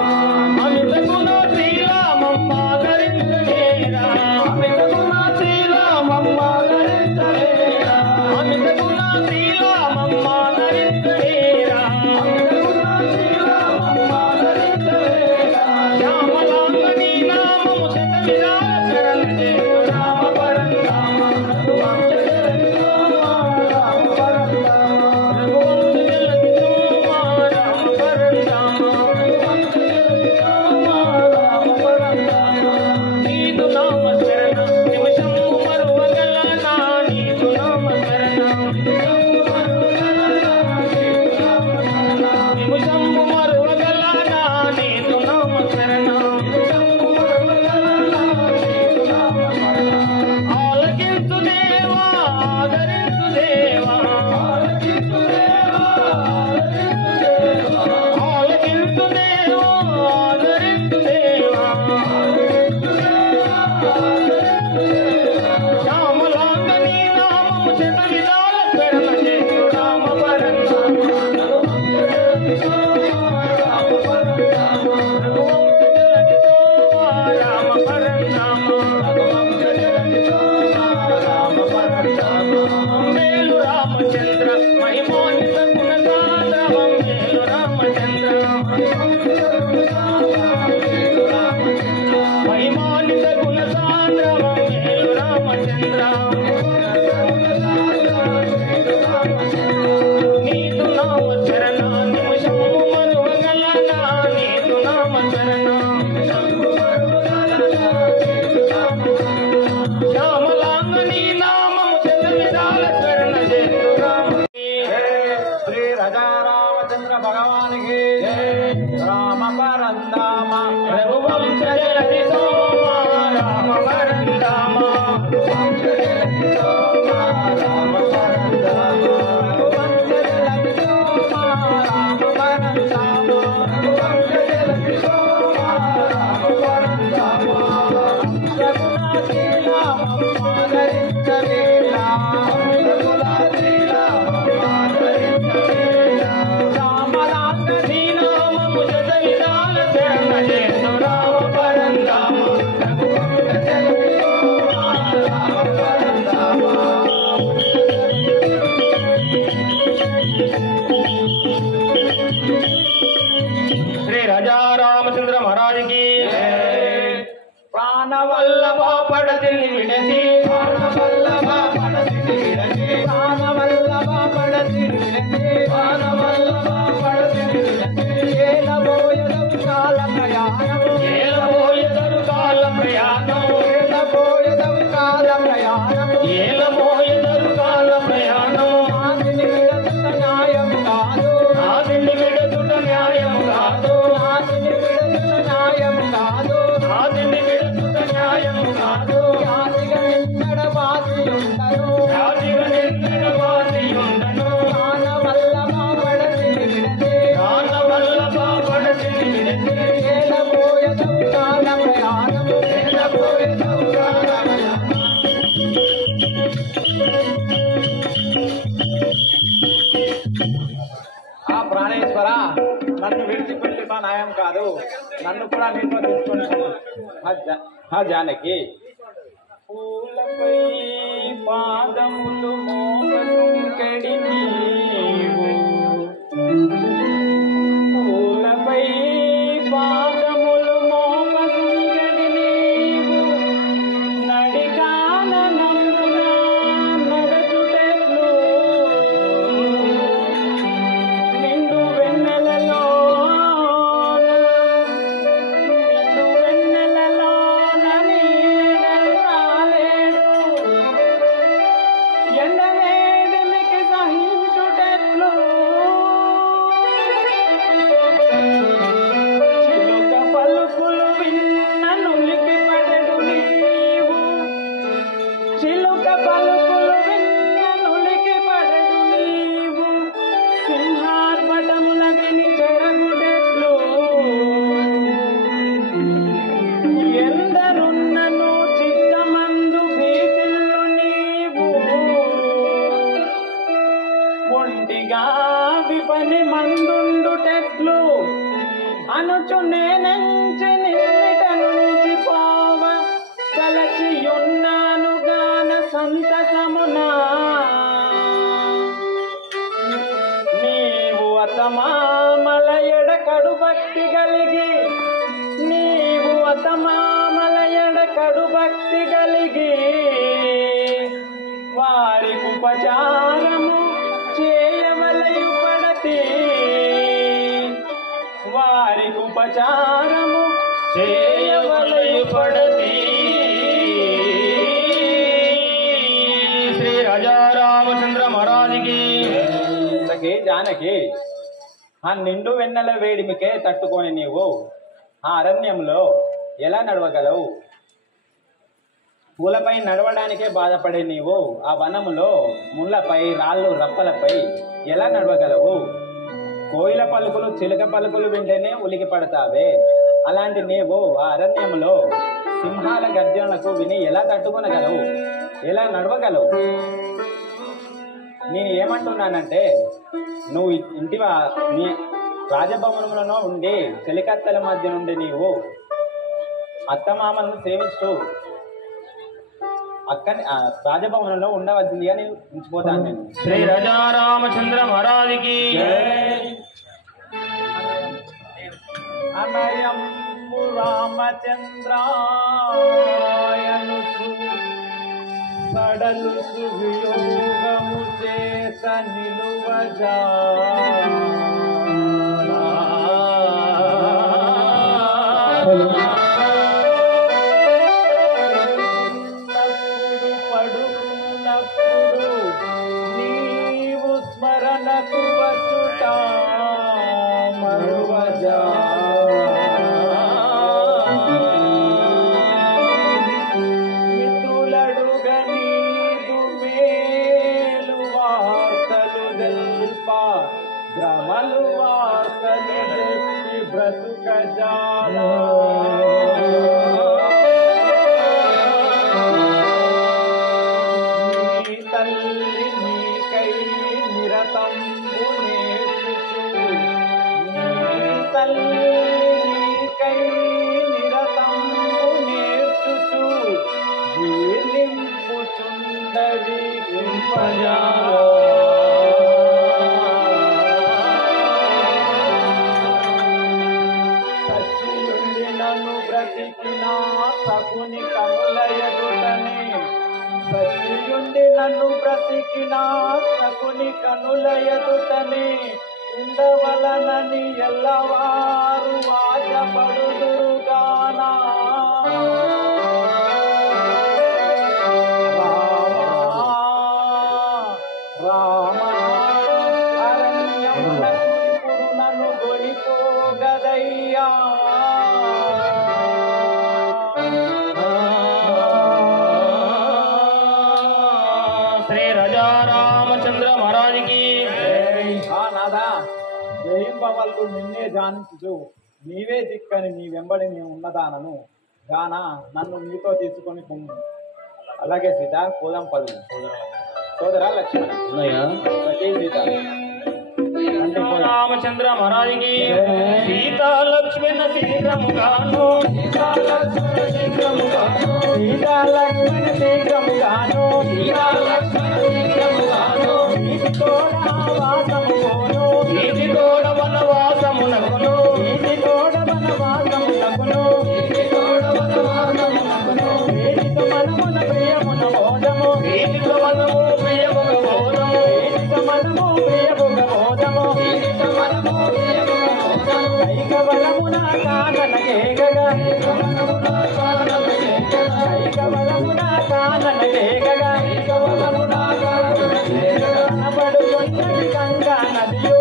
అమిత గుణ శ్రీరామమ్మ ధరించలేరా, అమిత గుణ శ్రీరామమ్మ ధరించలేరా, అమిత గుణ శ్రీరామమ్మ ధరించలేరా, అమిత గుణ శ్రీరామమ్మ ధరించలేరా, శ్యామలాంగని నామము శత విరాల శరణ చేసు రామ పరంధామ రఘువంశ జలధి సోమ రామ పరంధామ రఘువంశ జలధి సోమ రామ పరంధామ రఘువంశ జలధి సోమ రామ పరంధామ నీదు నామ శరణ నిమిషము మరువగల నా, నీదు నామ శరణ నిమిషము మరువగల నా, నీదు నామ శరణ ఆలకించు దేవా ఆదరించు దేవా, ఆలకించు దేవా ఆదరించు దేవా, శ్యామలాంగని నామము శత విధాల శరణ చేసు రామ పరంధామ రఘువంశ జలధి సోమ రామ పరంధామ రఘువంశ జలధి సోమ రామ పరంధామ రఘువంశ జలధి సోమ రామ పరంధామ మేలు రామచంద్ర మహిమాన్విత గుణగాత్ర మేలు రామచంద్ర మహిమాన్విత గుణసాంద్ర మేలు రామచంద్ర నీదు నామ చరణ నిమిషము మరువగల నా, నీదు నామ చరణ శ్యామలాంగని నామము శత విధాల శరణ చేసు రామ. శ్రీ రాజా రామచంద్ర భగవానికి రామ పరంధామ రఘువంశ జలధి సోమ రామ పరంధామ రఘువంశ జలధి సోమ రామ పరంధామ రఘువంశ జలధి సోమ రామ పరంధామ రఘువంశ జలధి సోమ రామ పరంధామ రఘునాథి రామమ్మ ధరించలేరా, రఘునాథి రామమ్మ ధరించలేరా, రామలాంగని నామము శత విధాల శరణ చేసు రామ పరంధామ రఘువంశ జలధి సోమ రామ పరంధామ. శ్రీ రాజా రామచంద్ర మహారాజుకి ప్రాణవల్లభ పడతిని విడచి ప్రాణవల్లభ పడతిని విడచి, ప్రాణవల్లభ పడతిని విడచి, ప్రాణవల్లభ పడతిని విడచి, ఏలబోయెదరు కాల ప్రయాణము, ఏలబోయెదరు కాల ప్రయాణం, అన్నట్లు నన్ను కూడా నీతో తీసుకొని జానకి. పూలపై పాదములు మోపసుంకెడి నీవు, పూలపై పాదములు మోపసుంకెడి నీవు, నడికాన నమ్మునా నడచుటెట్లు, నిండు వెన్నెలలో విపని మందుండుటెట్లు అనుచు నేనంచి నిన్నిట నుంచి పోవ తలచియున్నాను గాన సంతసమునా. నీవు అతమామల ఎడకడు భక్తి కలిగి, నీవు అతమామల ఎడకడు భక్తి కలిగి, వారికి ఉపచారము చేయవలయు పడతి, వారికి ఉపచారము చేయవలయు పడతి. శ్రీ రాజా రామచంద్ర మహారాజుకి. సఖి జానకి, ఆ నిండు వెన్నెల వేడిమికే తట్టుకొని నీవు ఆ అరణ్యంలో ఎలా నడవగలవు? పూలపై నడవడానికే బాధపడే నీవు ఆ వనములో ముళ్ళపై రాళ్ళు రప్పలపై ఎలా నడవగలవు? కోయిల పలుకులు చిలుక పలుకులు వింటేనే ఉలికి పడతావే, అలాంటి నీవు ఆ అరణ్యంలో సింహాల గర్జనలకు విని ఎలా తట్టుకొనగలవు? ఎలా నడవగలవు? నేను ఏమంటున్నానంటే, నువ్వు ఇంటివా నీ రాజభవనంలో ఉండి చెలికత్తెల మధ్య నుండి నీవు అత్తమామలను సేవిస్తూ అక్కడి రాజభవనంలో ఉండవలసిందిగా నేను ఉంచిపోతాను. నేను శ్రీ రాజా రామచంద్ర మహారాజుకి. అనయంబు రామచంద్రాయను సడలు సువియోగము చేత నిలువజా పడుకున్నప్పుడు నీవు స్మరణకు వచ్చుట మరువజా. మిత్రులడుగ నీదు మేలు వార్తలు తెల్ప, భ్రమలు వార్తలు చెప్పి బ్రతుకజాల. తల్లి నీకై నిరతంబు నేర్చుచు, నీ తల్లి నీకై నిరతంబు నేర్చుచు, జీర్ణింపుచుండవి కింపజా. సచ్చియుండి నన్ను బ్రతికిన సకుని కనుల ఎదుటనే, సచ్చియుండి నన్ను బ్రతికిన సకుని కనుల ఎదుటనే ఉండవలనని ఎల్లవారు ఆశపడుదురుగానా. రామ అరణ్యమునకు ఇప్పుడు నన్ను గొనిపోగదయ్యా. శ్రీ రాజా రామచంద్ర మహారాజుకి. నాదా, జయింపవల్లు నిన్నే ధ్యానించు, నీవే దిక్కని నీ వెంబడి నేను ఉన్నదానను గాన నన్ను నీతో తీసుకొని పొమ్ము. అలాగే సీత, పోదాం పదు. సోదరా లక్ష్మణ, సతీ సీత, అంటే రామచంద్ర మహారాజుకి సీతా లక్ష్మణ శీఘ్రముగాను వీటి తోడ వనవాసమునకును వీటితో మనము ప్రియముగ బోధము కైకవలమున కానన కేగగా కనబడుతున్నది గంగా నదియు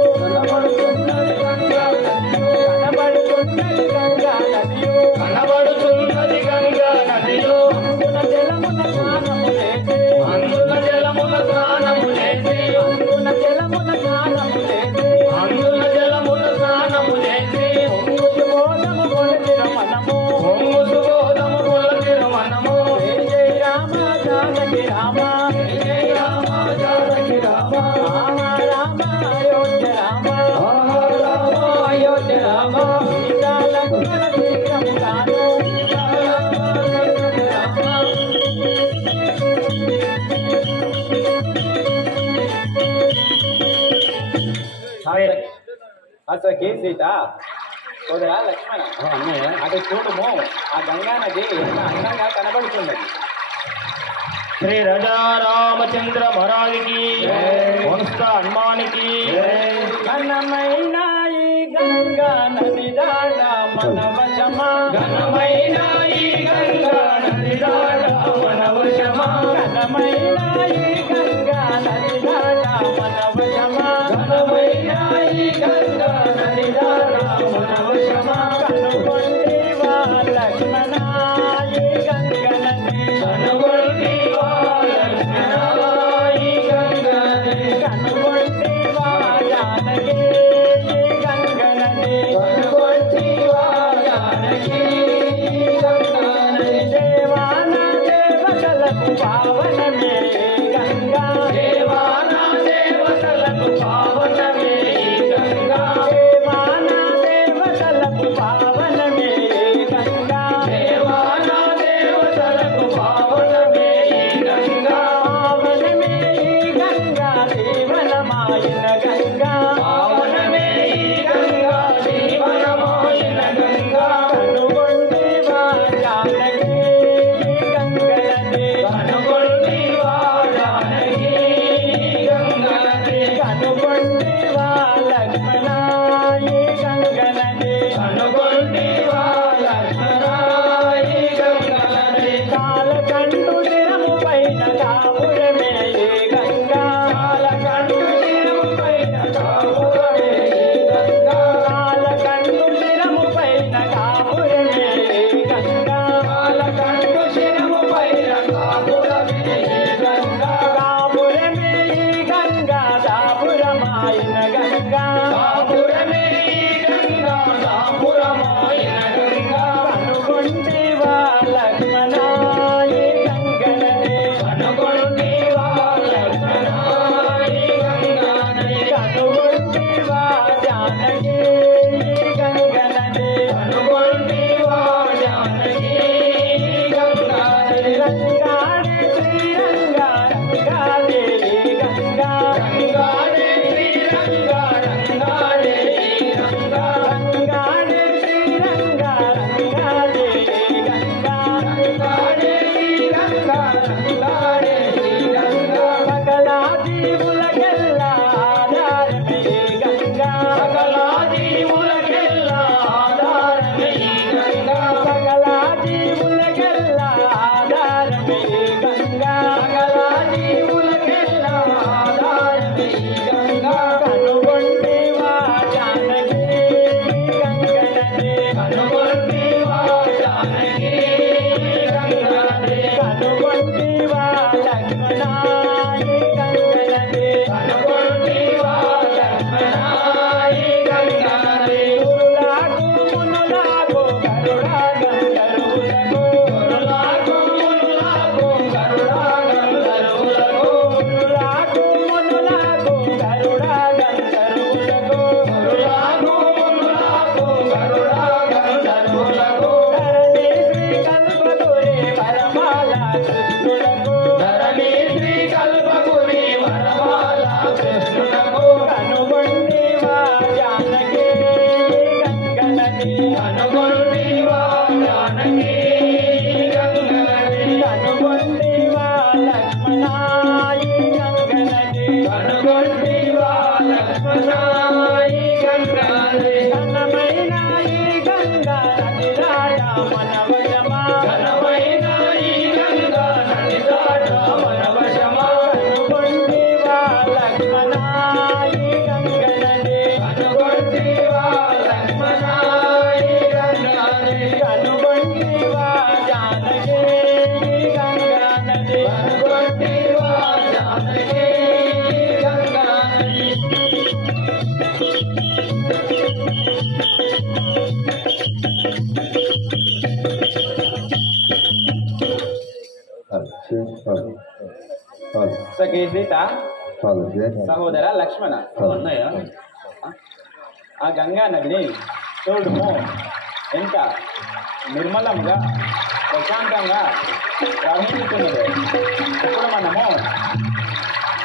కనబడుతున్నది గంగా నదిలో అందున జలమున స్నానము చేసి అందున జలమున స్నానము చేసి పొంగు సుబోధము కొలచిన మనము పొంగు సుబోధము కొలచిన మనము జై రామ జానకి రామ రామ అయోధ్య రామ సీతా లక్ష్మణ శీఘ్రము కాను అసలు సీత సోదరా లక్ష్మణ అటు చూడము ఆ గంగా నది ఎంత అందంగా కనబడుతున్నది. శ్రీ రాజా రామచంద్ర మహారాజుకి వంశ హనుమానికి ఘనమైన ఈ గంగా నది దాడ మన వశమా ఘనమైన ఈ గంగా నది దాడ మన వశమా ఘనమైన ఈ గంగా నది దాడ మన వశమా ఘనమైన ఈ గంగా నది దాడ మన వశమా కనుగొంటివా లక్ష్మణ ఈ గంగా నది కనుగొంటివా లక్ష్మణ ఈ గంగా నది కనుగొంటివా జానకి ఈ గంగా నది కనుగొంటివా జానకి ఈ గంగా నది దేవాన దేవతలకు పావనమే గంగా దేవాన దేవతలకు పావనమే ఈ గంగా దేవాన దేవతలకు పావనమే గంగా దేవాన దేవతలకు పావనమే ఈ గంగా పావనమే ఈ గంగా జీవనమాయన గంగా పావనమే ఈ గంగా జీవనమాయన గంగా కనుగొంటివా జానకి ఈ గంగనది కనుగొంటివా జానకి ఈ గంగా నది కనుగొంటివా లక్ష్మణ ఈ గంగనది కనుగొంటివా లక్ష్మణ ఈ గంగా నది కాలకండు శిరము పైన కాపురమే ఈ గంగా కాలకండు శిరము పైన కాపురమే ఈ గంగా కాలకండు శిరము పైన కాపురమే ఈ గంగా కాలకండు శిరము పైన కాపురమే ఈ గంగా కాపురమే ఈ గంగా దాపురమాయన గంగా కాపురమే ఈ గంగా దాపురమాయన గంగా కనుగొంటివా లక్ష్మణ ఈ గంగనది కనుగొంటివా లక్ష్మణ ఈ గంగా నది కనుగొంటివా జానకి ఈ గంగనది కనుగొంటివా జానకి ఈ గంగా నది రంగాడే శ్రీరంగా రంగాడే ఈ గంగా రంగాడే శ్రీరంగా రంగాడే ఈ గంగా రంగాడే శ్రీరంగా రంగాడే ఈ గంగా రంగాడే శ్రీరంగా రంగాడే ఈ గంగా సకల జీవులకెల్లా ఆధారమే ఈ గంగా సకల జీవులకెల్లా ఆధారమే ఈ గంగా సకల జీవులకెల్లా ఆధారమే ఈ గంగా సఖీ సీత సహోదర లక్ష్మణ అన్నయ్య ఆ గంగా నదిని చూడుము ఎంత నిర్మలంగా ప్రశాంతంగా ప్రవహిస్తున్నదో. ఇప్పుడు మనము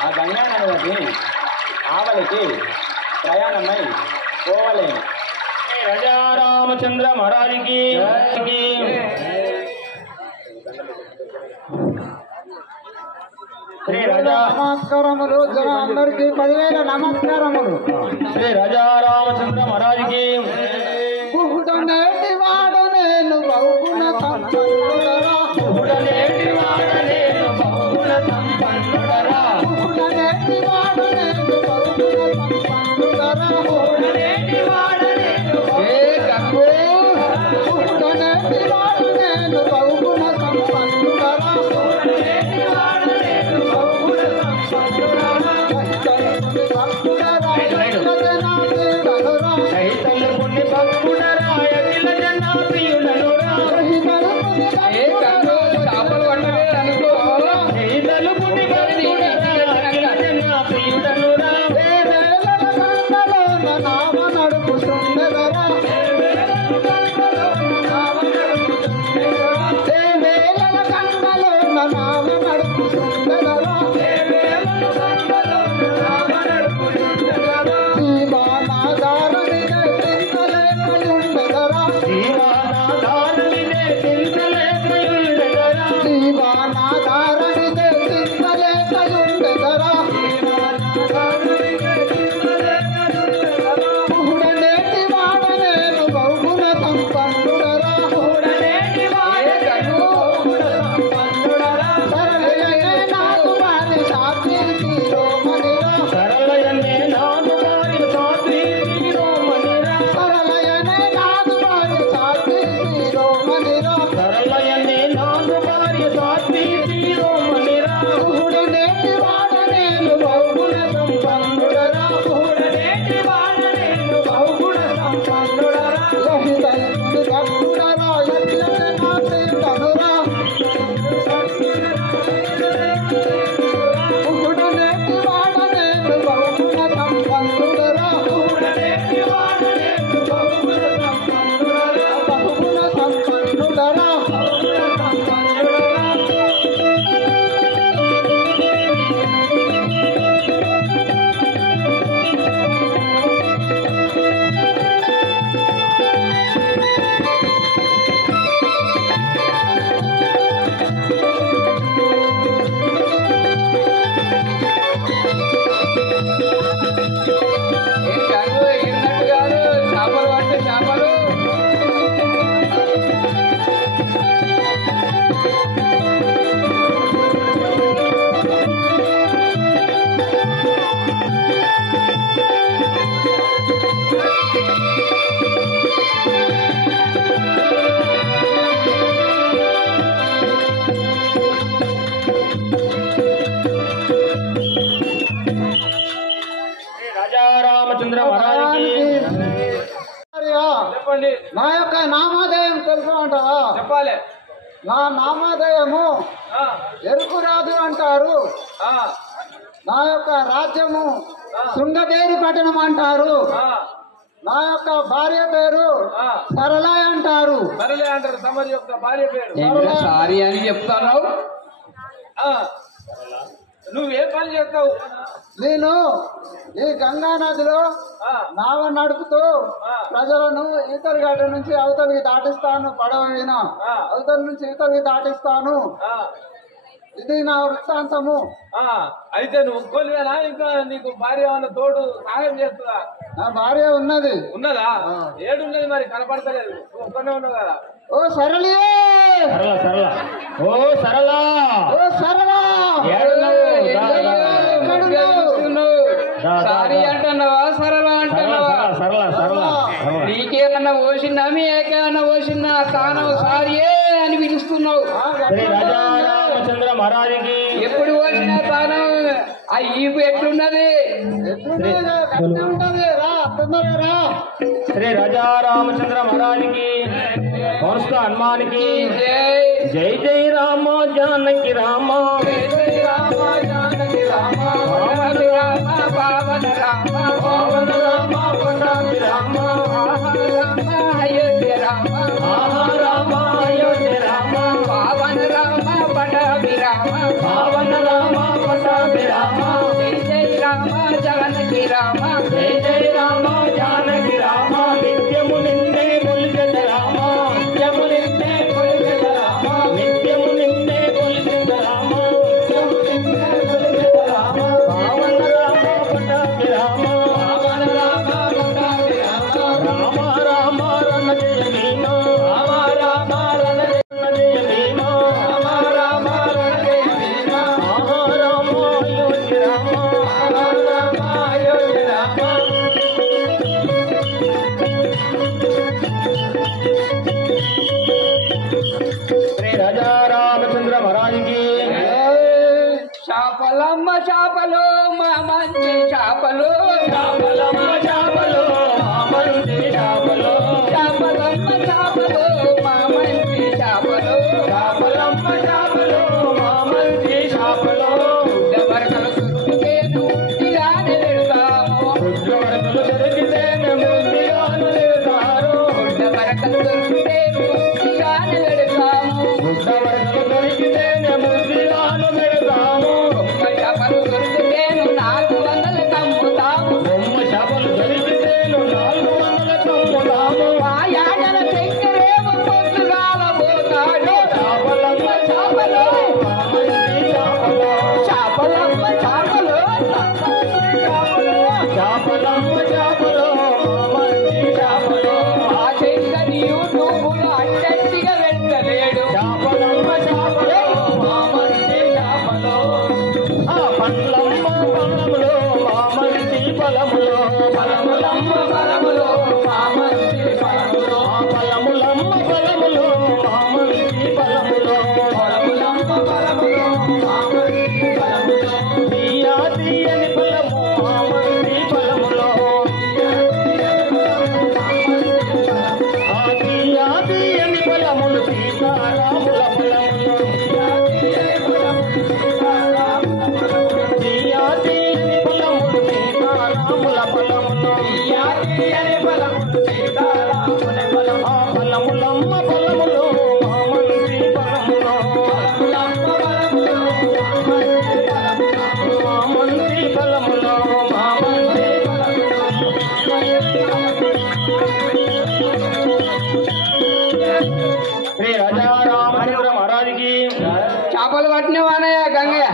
ఆ గంగా నదిని ఆవలికి ప్రయాణమై పోవలేము. రాజా రామచంద్ర మహారాజుకి శ్రీ రాజా నమస్కారములు జనాలందరికీ 10,000 నమస్కారములు. శ్రీ రాజా రామచంద్ర మహారాజుకి కుహుడనేటి వాడ నేను బహుగుణ సంపన్నుడరా. నేటి వాడ నేను బహుగుణ సంపన్నుడరా. కుహుడనేటి వాడ నేను బహుగుణ సంపన్నుడరా. నేటి వాడ నేను ఏ గంగో కుహుడనేటి వాడ నేను బహుగుణ సంపన్నుడరా. చైతన్య పుణ్య భక్తుడరా అఖిల జన ప్రియుడనురా. ఏ గంగో చేపలు వండవే అనుకో. చైతన్య పుణ్య భక్తుడరా అఖిల జన ప్రియుడనురా. ఏ వేళల గంగలోన నావ నడుపుతుండెదరా. ఏ వేళల గంగలోన నావ నడుపుతుండెదరా. జీవనాధారమిదే చింతలేకయుండెదరా. జీవనాధారమిదే చింతలేకయుండెదరా. జీవనాధారమిదే చింతలేకయుండెదరా. కుహుడనేటి వాడ నేను బహుగుణ సంపన్నుడరా. ఏ గంగో సరళయనే నాకు వారి సాక్షి శిరోమణిరా. సరళయనే నాదు వారి సాక్షి శిరోమణిరా. సరళయనే నాదు వారి సాక్షి శిరోమణిరా. సరళయనే నాదు వారి సాక్షి శిరోమణిరా. కుహుడనేటి వాడ నేను బహుగుణ సంపన్నుడరా. కుహుడనేటి వాడ నేను బహుగుణ సంపన్నుడరా. లహితల్పుని భక్తుడరా యజ్ఞన నాథనురా. కుహుడనేటి వాడ నేను బహుగుణ సంపన్నుడరా. కుహుడనేటి వాడ నేను బహుగుణ సంపన్నుడరా. బహుగుణ సంపన్నుడరా. చేపలు అంటే చేపలు. శ్రీ రాజా రామచంద్ర మహారాజుకి చెప్పండి. నా యొక్క నామధేయం తెలుసు అంటావా? చెప్పాలి. నా నామధేయము ఎరుకురాజు అంటారు. నా యొక్క రాజ్యము శృంగదేవి పట్టణం అంటారు. నా యొక్క భార్య పేరు సరళ అంటారు. సరళే అంటారు. తమరి యొక్క భార్య పేరు సారీ అని చెప్తాను. నువ్వే పని చేస్తావు? నేను ఈ గంగా నదిలో నావ నడుపుతూ ప్రజలను ఈతలి గడ్డ నుంచి అవతలికి దాటిస్తాను. పడవ మీద అవతలి నుంచి ఈతలికి దాటిస్తాను. ఇది నా వృత్తాంతము. అయితే నువ్వు ఒక్కోలేనా? ఇంకా నీకు భార్య ఏమన్నా తోడు సహాయం చేస్తుందా? నా భార్య ఉన్నది. ఉన్నదా? ఏడున్నది మరి కనపడతలేదు. ఒక్కనే ఉన్నావు కదా. ఓ సరళే, సరళ సరళ ఓ సరళ ఓ సరళ సారీ అంటున్నావా సరళ అంటున్నావా? సరళ సరళ నీకేమన్నా పోసిందా మీ ఏకేమన్నా పోసిందా? తాను సారియే అని పిలుస్తున్నావు. శ్రీ రాజా రామచంద్ర మహారాజుకి ఎప్పుడు పోసినా తాను ఆ ఈపు ఎట్లున్నది? ఎట్లుంటది? రా తొందరగా రా. శ్రీ రాజా రామచంద్ర మహారాజుకి హనుమానికి జై జై జై రామ జానకి రామ జయ జయ రామ జానకి రామ పట్టాభి రామ పావన రామ పవన రామ పట్టాభి రామ రామ అయోధ్య రామ రామ అయోధ్య రామ పావన రామ పట్టాభి రామ పవన రామ పట్టాభి రామ జయ జయ రామ జానకి రామ జయ జయ రామ జానకి రామ నిత్యము నిన్నే కొలిచెద రామ నిత్యము నిన్నే కొలిచెద రామ నిత్యము నిన్నే కొలిచెద రామ నిత్యము నిన్నే కొలిచెద రామ పవన రామ పట్టాభి రామ పవన రామ పట్టాభి రామ రామ రామ రణ జయ భీమ రామ రామ రణ జయ భీమ రామ రామ రణ జయ భీమ రామ అయోధ్య రామ రామ అయోధ్య రామ శ్రీ రాజా రామచంద్ర మహారాజుకి చేపలమ్మ చేపలు మా మంచి చేపలు చేపలమ్మ చేపలు మా మంచి చేపలు చేపలమ్మ చేపలు మా మంచి చేపలు చేపలమ్మ చేపలు మా మంచి చేపలు వరకలు దొరికితేను ఇలానే వెళ్తాము రుద్రవరకులు దొరికితే ముందుగాను వెళ్తారు వరకలు దొరికితేను ఇలానే వెళ్తాము రుద్రవరకులు దొరికితే ముందుగాను వెళ్తాము బొమ్మ చేపలు దొరికితేను 400 కమ్ముతాము బొమ్మ చేపలు దొరికితే 400 కమ్ముతాము ఆ యాడల శంకరేమో పొద్దుగాల పోతాడు చేపలమ్మ చేపలు మా మంచి చేపలు చేపలమ్మ చేపలు చేపలమ్మ చేపలు మా మంచి చేపలు ఆ శంకరి యూట్యూబులో అడ్డంటిగా వెళ్ళలేడు చేపలమ్మ చేపలు మా మంచి చేపలు ఆ పండ్లమ్మ ఫలములు మా మంచి ఫలములు ఫలములమ్మ ఫలములు మా మంచి ఫలములు ఆ ఫలములమ్మ ఫలములు మా మంచి ఫలములు ఫలములమ్మ ఫలములు మా మంచి ఫలములు తీయా తీయని ఫలము మా మంచి ఫలములు ఆ తీయా తీయని ఫలములు సీతారాముల ఫలములు తీయా తీయని ఫలములు సీతారాముల ఫలములు తీయా తీయని ఫలములు సీతారాముల ఫలము ఆ ఫలములమ్మ ఫలములు మా మంచి ఫలములు ఫలములమ్మ ఫలములు మా మంచి ఫలములు మా మంచి శ్రీ రాజా రామచంద్ర మహారాజుకి చేపలు పట్టినవానయ్య గంగయ్య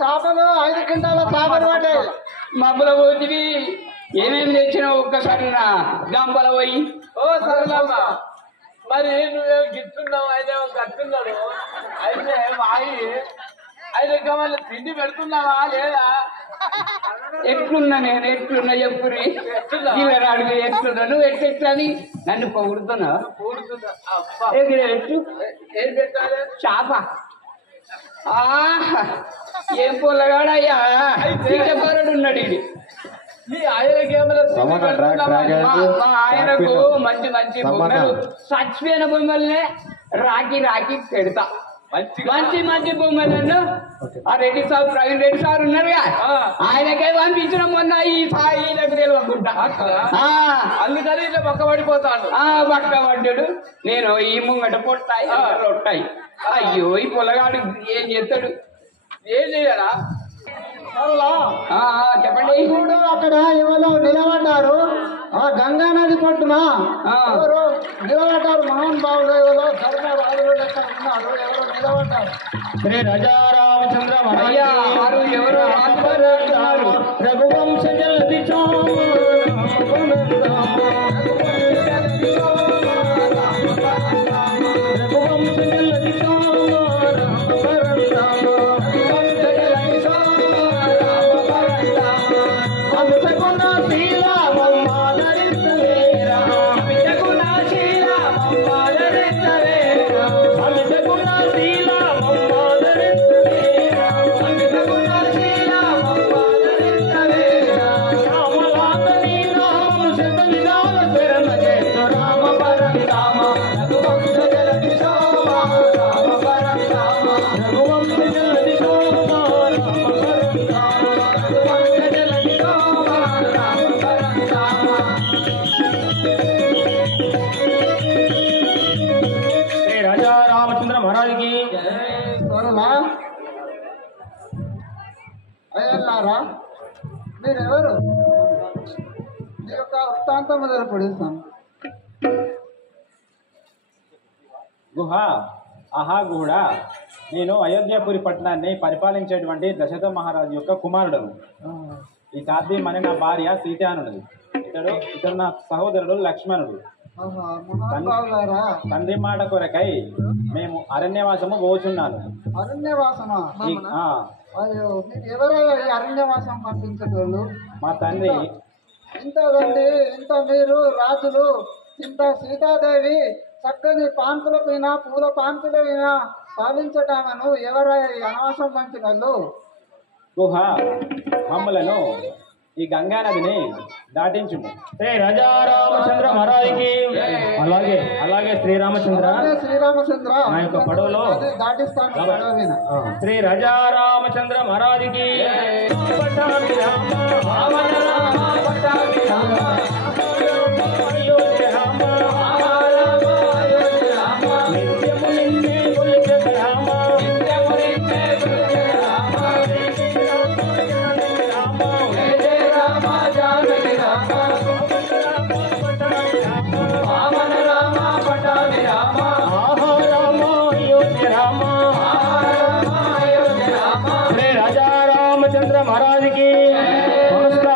చేపలు 5 క్వింటాల చేపలు పడ్డాయి మబ్బుల పోతివి ఏమేమి తెచ్చినావు ఒక్కసారి నా గంపల పోయి ఓ సరళమ్మ మరి నువ్వేమో గిట్టున్నావు ఆయన కట్టున్నాడు అయితే వాయి ఆయన మళ్ళీ తిండి పెడుతున్నావా లేదా ఎట్లున్నా నేను ఎట్లున్నా చెప్పురి అడుగు ఎట్లున్నా నువ్వు ఎట్లని నన్ను పొగుడుతున్నావు కూడుతుందా అబ్బా ఎట్టు ఏం పెట్టాలి చేప ఆహా ఏం పొల్లగాడయ్యా తీటపోరడు ఉన్నాడు ఇది ఈ ఆయనకి ఏమైనా తిండి పెడుతున్నావా? మా ఆయనకు మంచి మంచి బొమ్మలు చచ్చిపోయిన బొమ్మల్నే రాకి రాకి పెడతా మంచి మంచి బొమ్మలను ఆ రెడ్డి సార్ ప్రవీణ్ రెడ్డి సార్ ఉన్నారుగా ఆయనకే పంపించిన మొన్న ఈ సాయిలకు తెలియకుండా అందుకని ఇట్లా పక్క పడిపోతాడు పక్క పడ్డాడు నేను ఈ ముంగట పొట్టాయి రొట్టాయి అయ్యో ఈ పొలగాడు ఏం చేస్తాడు ఏం చెయ్యాలా చెప్పండి ఇప్పుడు అక్కడ ఎవరో నిలబడ్డారు ఆ గంగా నది పట్టున ఎవరు నిలబడ్డారు మహానుభావుడు ఎవరో సర్దార్ రాజులు లెక్క ఉన్నారు ఎవరో నిలబడ్డారు శ్రీ రాజా రామచంద్ర అయ్యా వారు ఎవరో రాజుగారు రఘువంశ జలది రఘువంశ జలది అంతకున్న శ్రీరామమ్మ ధరించలేరా అంతకున్న శ్రీరామమ్మ ధరించలేరా అంతకున్న శ్రీరామమ్మ ధరించలేరా అంతకున్న శ్రీరామమ్మ ధరించలేరా రామలాతని రామము శత విధాల శరణ చేస్తు రామ సోదరా అయ్యల్లారా మీరెవరు? మీ యొక్క వృత్తాంతం మొదలు పడిస్తాను. గుహ ఆహా గుహుడా, నేను అయోధ్యపురి పట్టణాన్ని పరిపాలించేటువంటి దశరథ మహారాజు యొక్క కుమారుడను. ఈ సాధ్యం అని నా భార్య సీత అనున్నది. ఇతడు నా సహోదరుడు లక్ష్మణుడు. తండ్రి మాట కొరకై మేము అరణ్యవాసము పోచున్నాను. అరణ్యవాసమా? ఎవరు అరణ్యవాసం పంపించేటోళ్ళు? మా తండ్రి. ఇంత మీరు రాజులు, ఇంత సీతాదేవి చక్కని పాంతుల పైన పూల పాంతుల పైన పాలించటామను ఎవరు అనవాసం పంపిన వాళ్ళు? గుహ మమ్మలను ఈ గంగా నదిని దాటించు. రాజా రామచంద్ర మహారాజుకి అలాగే శ్రీరామచంద్ర నా యొక్క పడవలో దాటిస్తాను. శ్రీ రాజా రామచంద్ర మహారాజుకి మహారాజుకి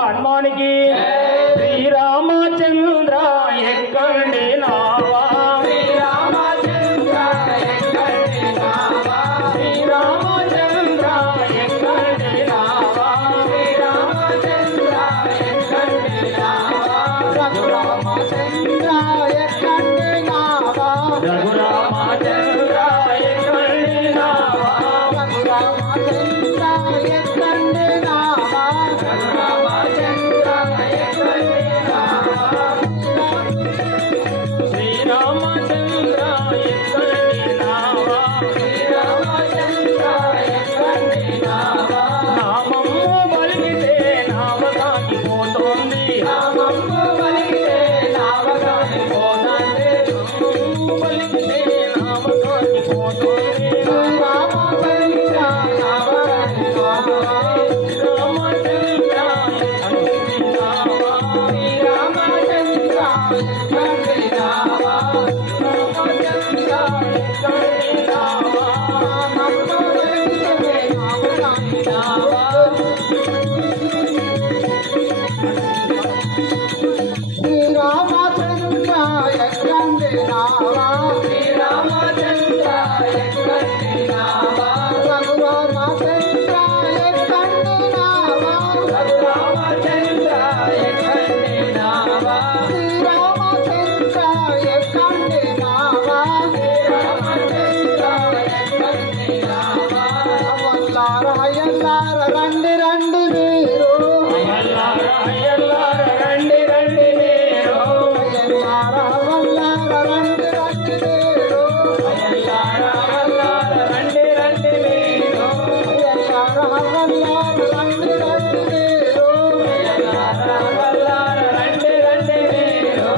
హనుమానికి శ్రీరామచంద్ర ఎక్కండి నావా, శ్రీరామచంద్ర ఎక్కండి నావా, శ్రీరామచంద్ర ఎక్కండి నావా, శ్రీరామచంద్ర ఎక్కండి నావా, రఘురామచంద్ర ఎక్కండి నావా, రఘురామచంద్ర ఎక్కండి నావా, రఘురామచంద్ర ఎక్కండి నావా, రఘురామచంద్ర ఎక్కండి నావా, శ్రీరామచంద్ర ఎక్కండి నావా, శ్రీరామచంద్ర ఎక్కండి నావా. నామము పలికితే నావ సాగిపోతోంది, నామము పలికితే నావ సాగిపోతోంది, పలికితే నావ సాగిపోతోంది, నామ పలికితే నావ సాగిపోతోంది, రామచంద్ర ఎక్కండి నావా, శ్రీరామచంద్ర ఎక్కండి నావా, రామచంద్ర ఎక్కండి నావా, నామము పలికితే నావ సాగిపోతోంది. శ్రీరామచంద్ర ఎక్కండి నావా, శ్రీరామచంద్ర ఎక్కండి నావా, రఘురామచంద్ర ఎక్కండి నావా, రఘురామచంద్ర ఎక్కండి నావా, శ్రీరామచంద్ర ఎక్కండి నావా, శ్రీరామచంద్ర ఎక్కండి నావా. అయ్యల్లార రండి రండి మీరు, అయ్యల్లార రండి రండి మీరు, అయ్యల్లార రండి రండి మీరు, అయ్యల్లార రండి రండి మీరు, అయ్యల్లార రండి రండి మీరు, అయ్యల్లార రండి రండి మీరు.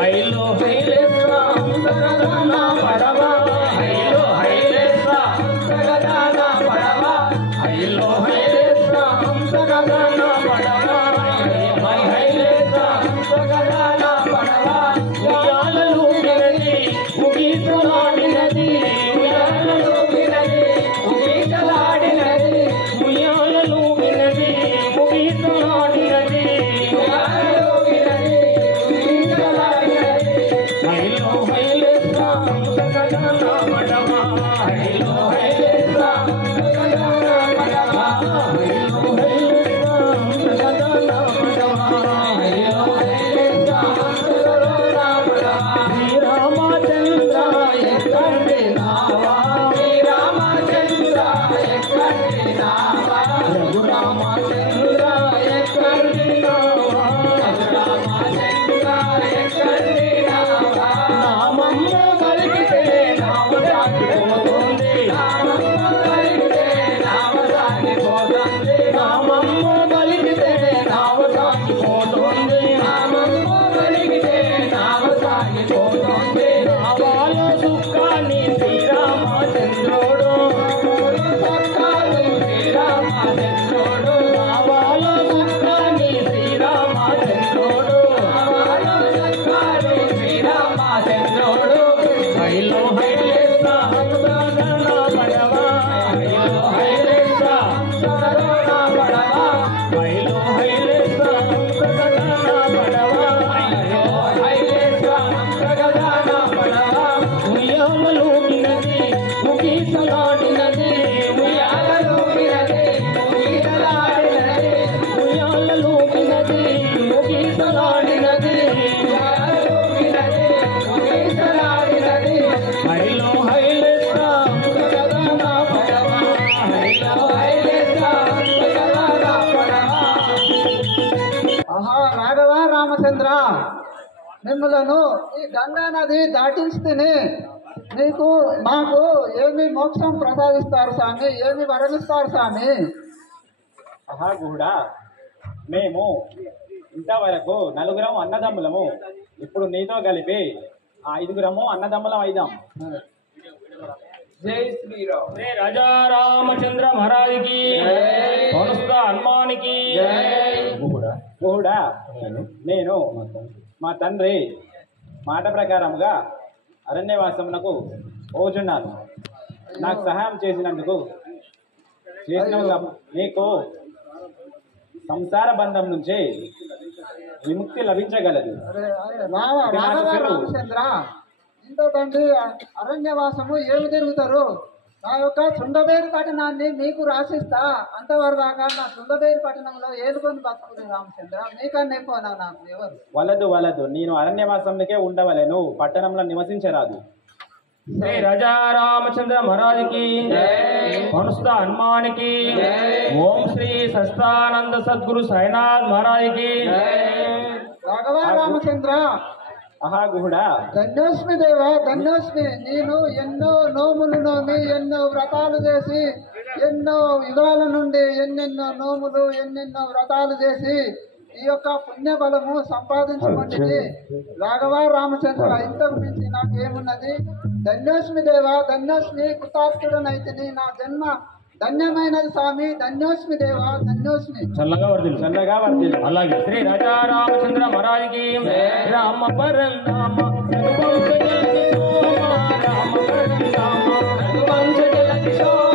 హైలో హైలేస్వా హంసగదాన పడవ, హైలో హైలేస్వా హంసగదాన పడవ, హైలో హైలేస్వా హంసగదాన పడవ, హైలేస్వా హంసగదాన పడవ. ఉయ్యాలలూగినది ఉగీతలాడినది, ఉయ్యాలలూగినది ఉగీతలాడినది, ఉయ్యాలలూగినది ఉగీతలాడినది, ఉయ్యాలలూగినది ఉగీతలాడినది. హైలో హైలేస్వా హంసగదాన పడవ, హైలో హైలేస్వా హంసగదాన పడవ, హైలో హైలేస్వా హంసగదాన పడవ, హైలో హైలేస్వా హంసగదాన పడవ. శ్రీరామచంద్ర ఎక్కండి నావా, శ్రీరామచంద్ర ఎక్కండి నావా, రఘురామచంద్ర ఎక్కండి నావా, రఘురామచంద్ర ఎక్కండి నావా. నామము పలికితే నావ సాగిపోతుంది, ఊగిసలాడినది ఉయ్యాలలోగినది ఊగిసలాడినది ఉయ్యాలలోగినది ఊగిసలాడినది ఉయ్యాలలోగినది ఊగిసలాడినది హైలో హైలేస్తా కదా నా పడవ హైలో హైలేస్తా కదా నా పడవ. ఆహా రాఘవ రామచంద్ర, మిమ్మలను ఈ గంగా నది దాటిస్తేనే మాకు ఏమి మోక్షం ప్రసాదిస్తారు స్వామి, ఏమి వరమిస్తారు స్వామి? ఆహా కూడా మేము ఇంతవరకు నలుగురం అన్నదమ్ములము, ఇప్పుడు నీతో కలిపి 5గురము అన్నదమ్ములం అయిదాం. జై శ్రీరామ్. శ్రీ రాజా రామచంద్ర మహారాజుకి కొనుస్తా హనుమానికి కూడా నేను మా తండ్రి మాట ప్రకారముగా అరణ్యవాసమునకు పోచున్నాను. నాకు సహాయం చేసినందుకు నీకు సంసార బంధం నుంచి విముక్తి లభించగలదు. రాఘవ రామచంద్ర, ఇంత తండ్రి అరణ్యవాసము ఏమి తిరుగుతారు? నా యొక్క చుండబేరు పట్టణాన్ని మీకు రాసిస్తా, అంతవరకు దాకా నా చుండబేరు పట్టణంలో ఏలుకొని బతుకుని రామచంద్ర, మీకన్నా పోనా నాకు ఎవరు? వలదు నేను అరణ్యవాసంకే ఉండవలేను, పట్టణంలో నివసించరాదు. శ్రీ రాజా రామచంద్ర మహారాజుకి కొనుస్తా హనుమానికి ఓం శ్రీ సస్తానంద సద్గురు సాయినాథ్ మహారాజుకి రాఘవ రామచంద్ర, ఆహా కూడా ధన్యోస్మి దేవ ధన్యోస్మి. నేను ఎన్నో నోములు నోమి ఎన్నో వ్రతాలు చేసి ఎన్నో యుగాల నుండి ఎన్నెన్నో నోములు ఎన్నెన్నో వ్రతాలు చేసి ఈ యొక్క పుణ్య బలము సంపాదించుకుంటుంది. రాఘవ రామచంద్ర, ఇంతకు మించి నాకేమున్నది? ధన్యోస్మి దేవ ధన్యోస్మి, కృతార్థుడనైతిని, నా జన్మ ధన్యమైనది స్వామి. ధన్యోస్మి దేవ ధన్యోస్మి. చల్లగా వర్దిల్లు. అలాగే శ్రీ రాజా రామచంద్ర మహారాజుకి రామ పరంధామ రఘువంశ జల కిశోర రామ పరంధామ రఘువంశ జల కిశోర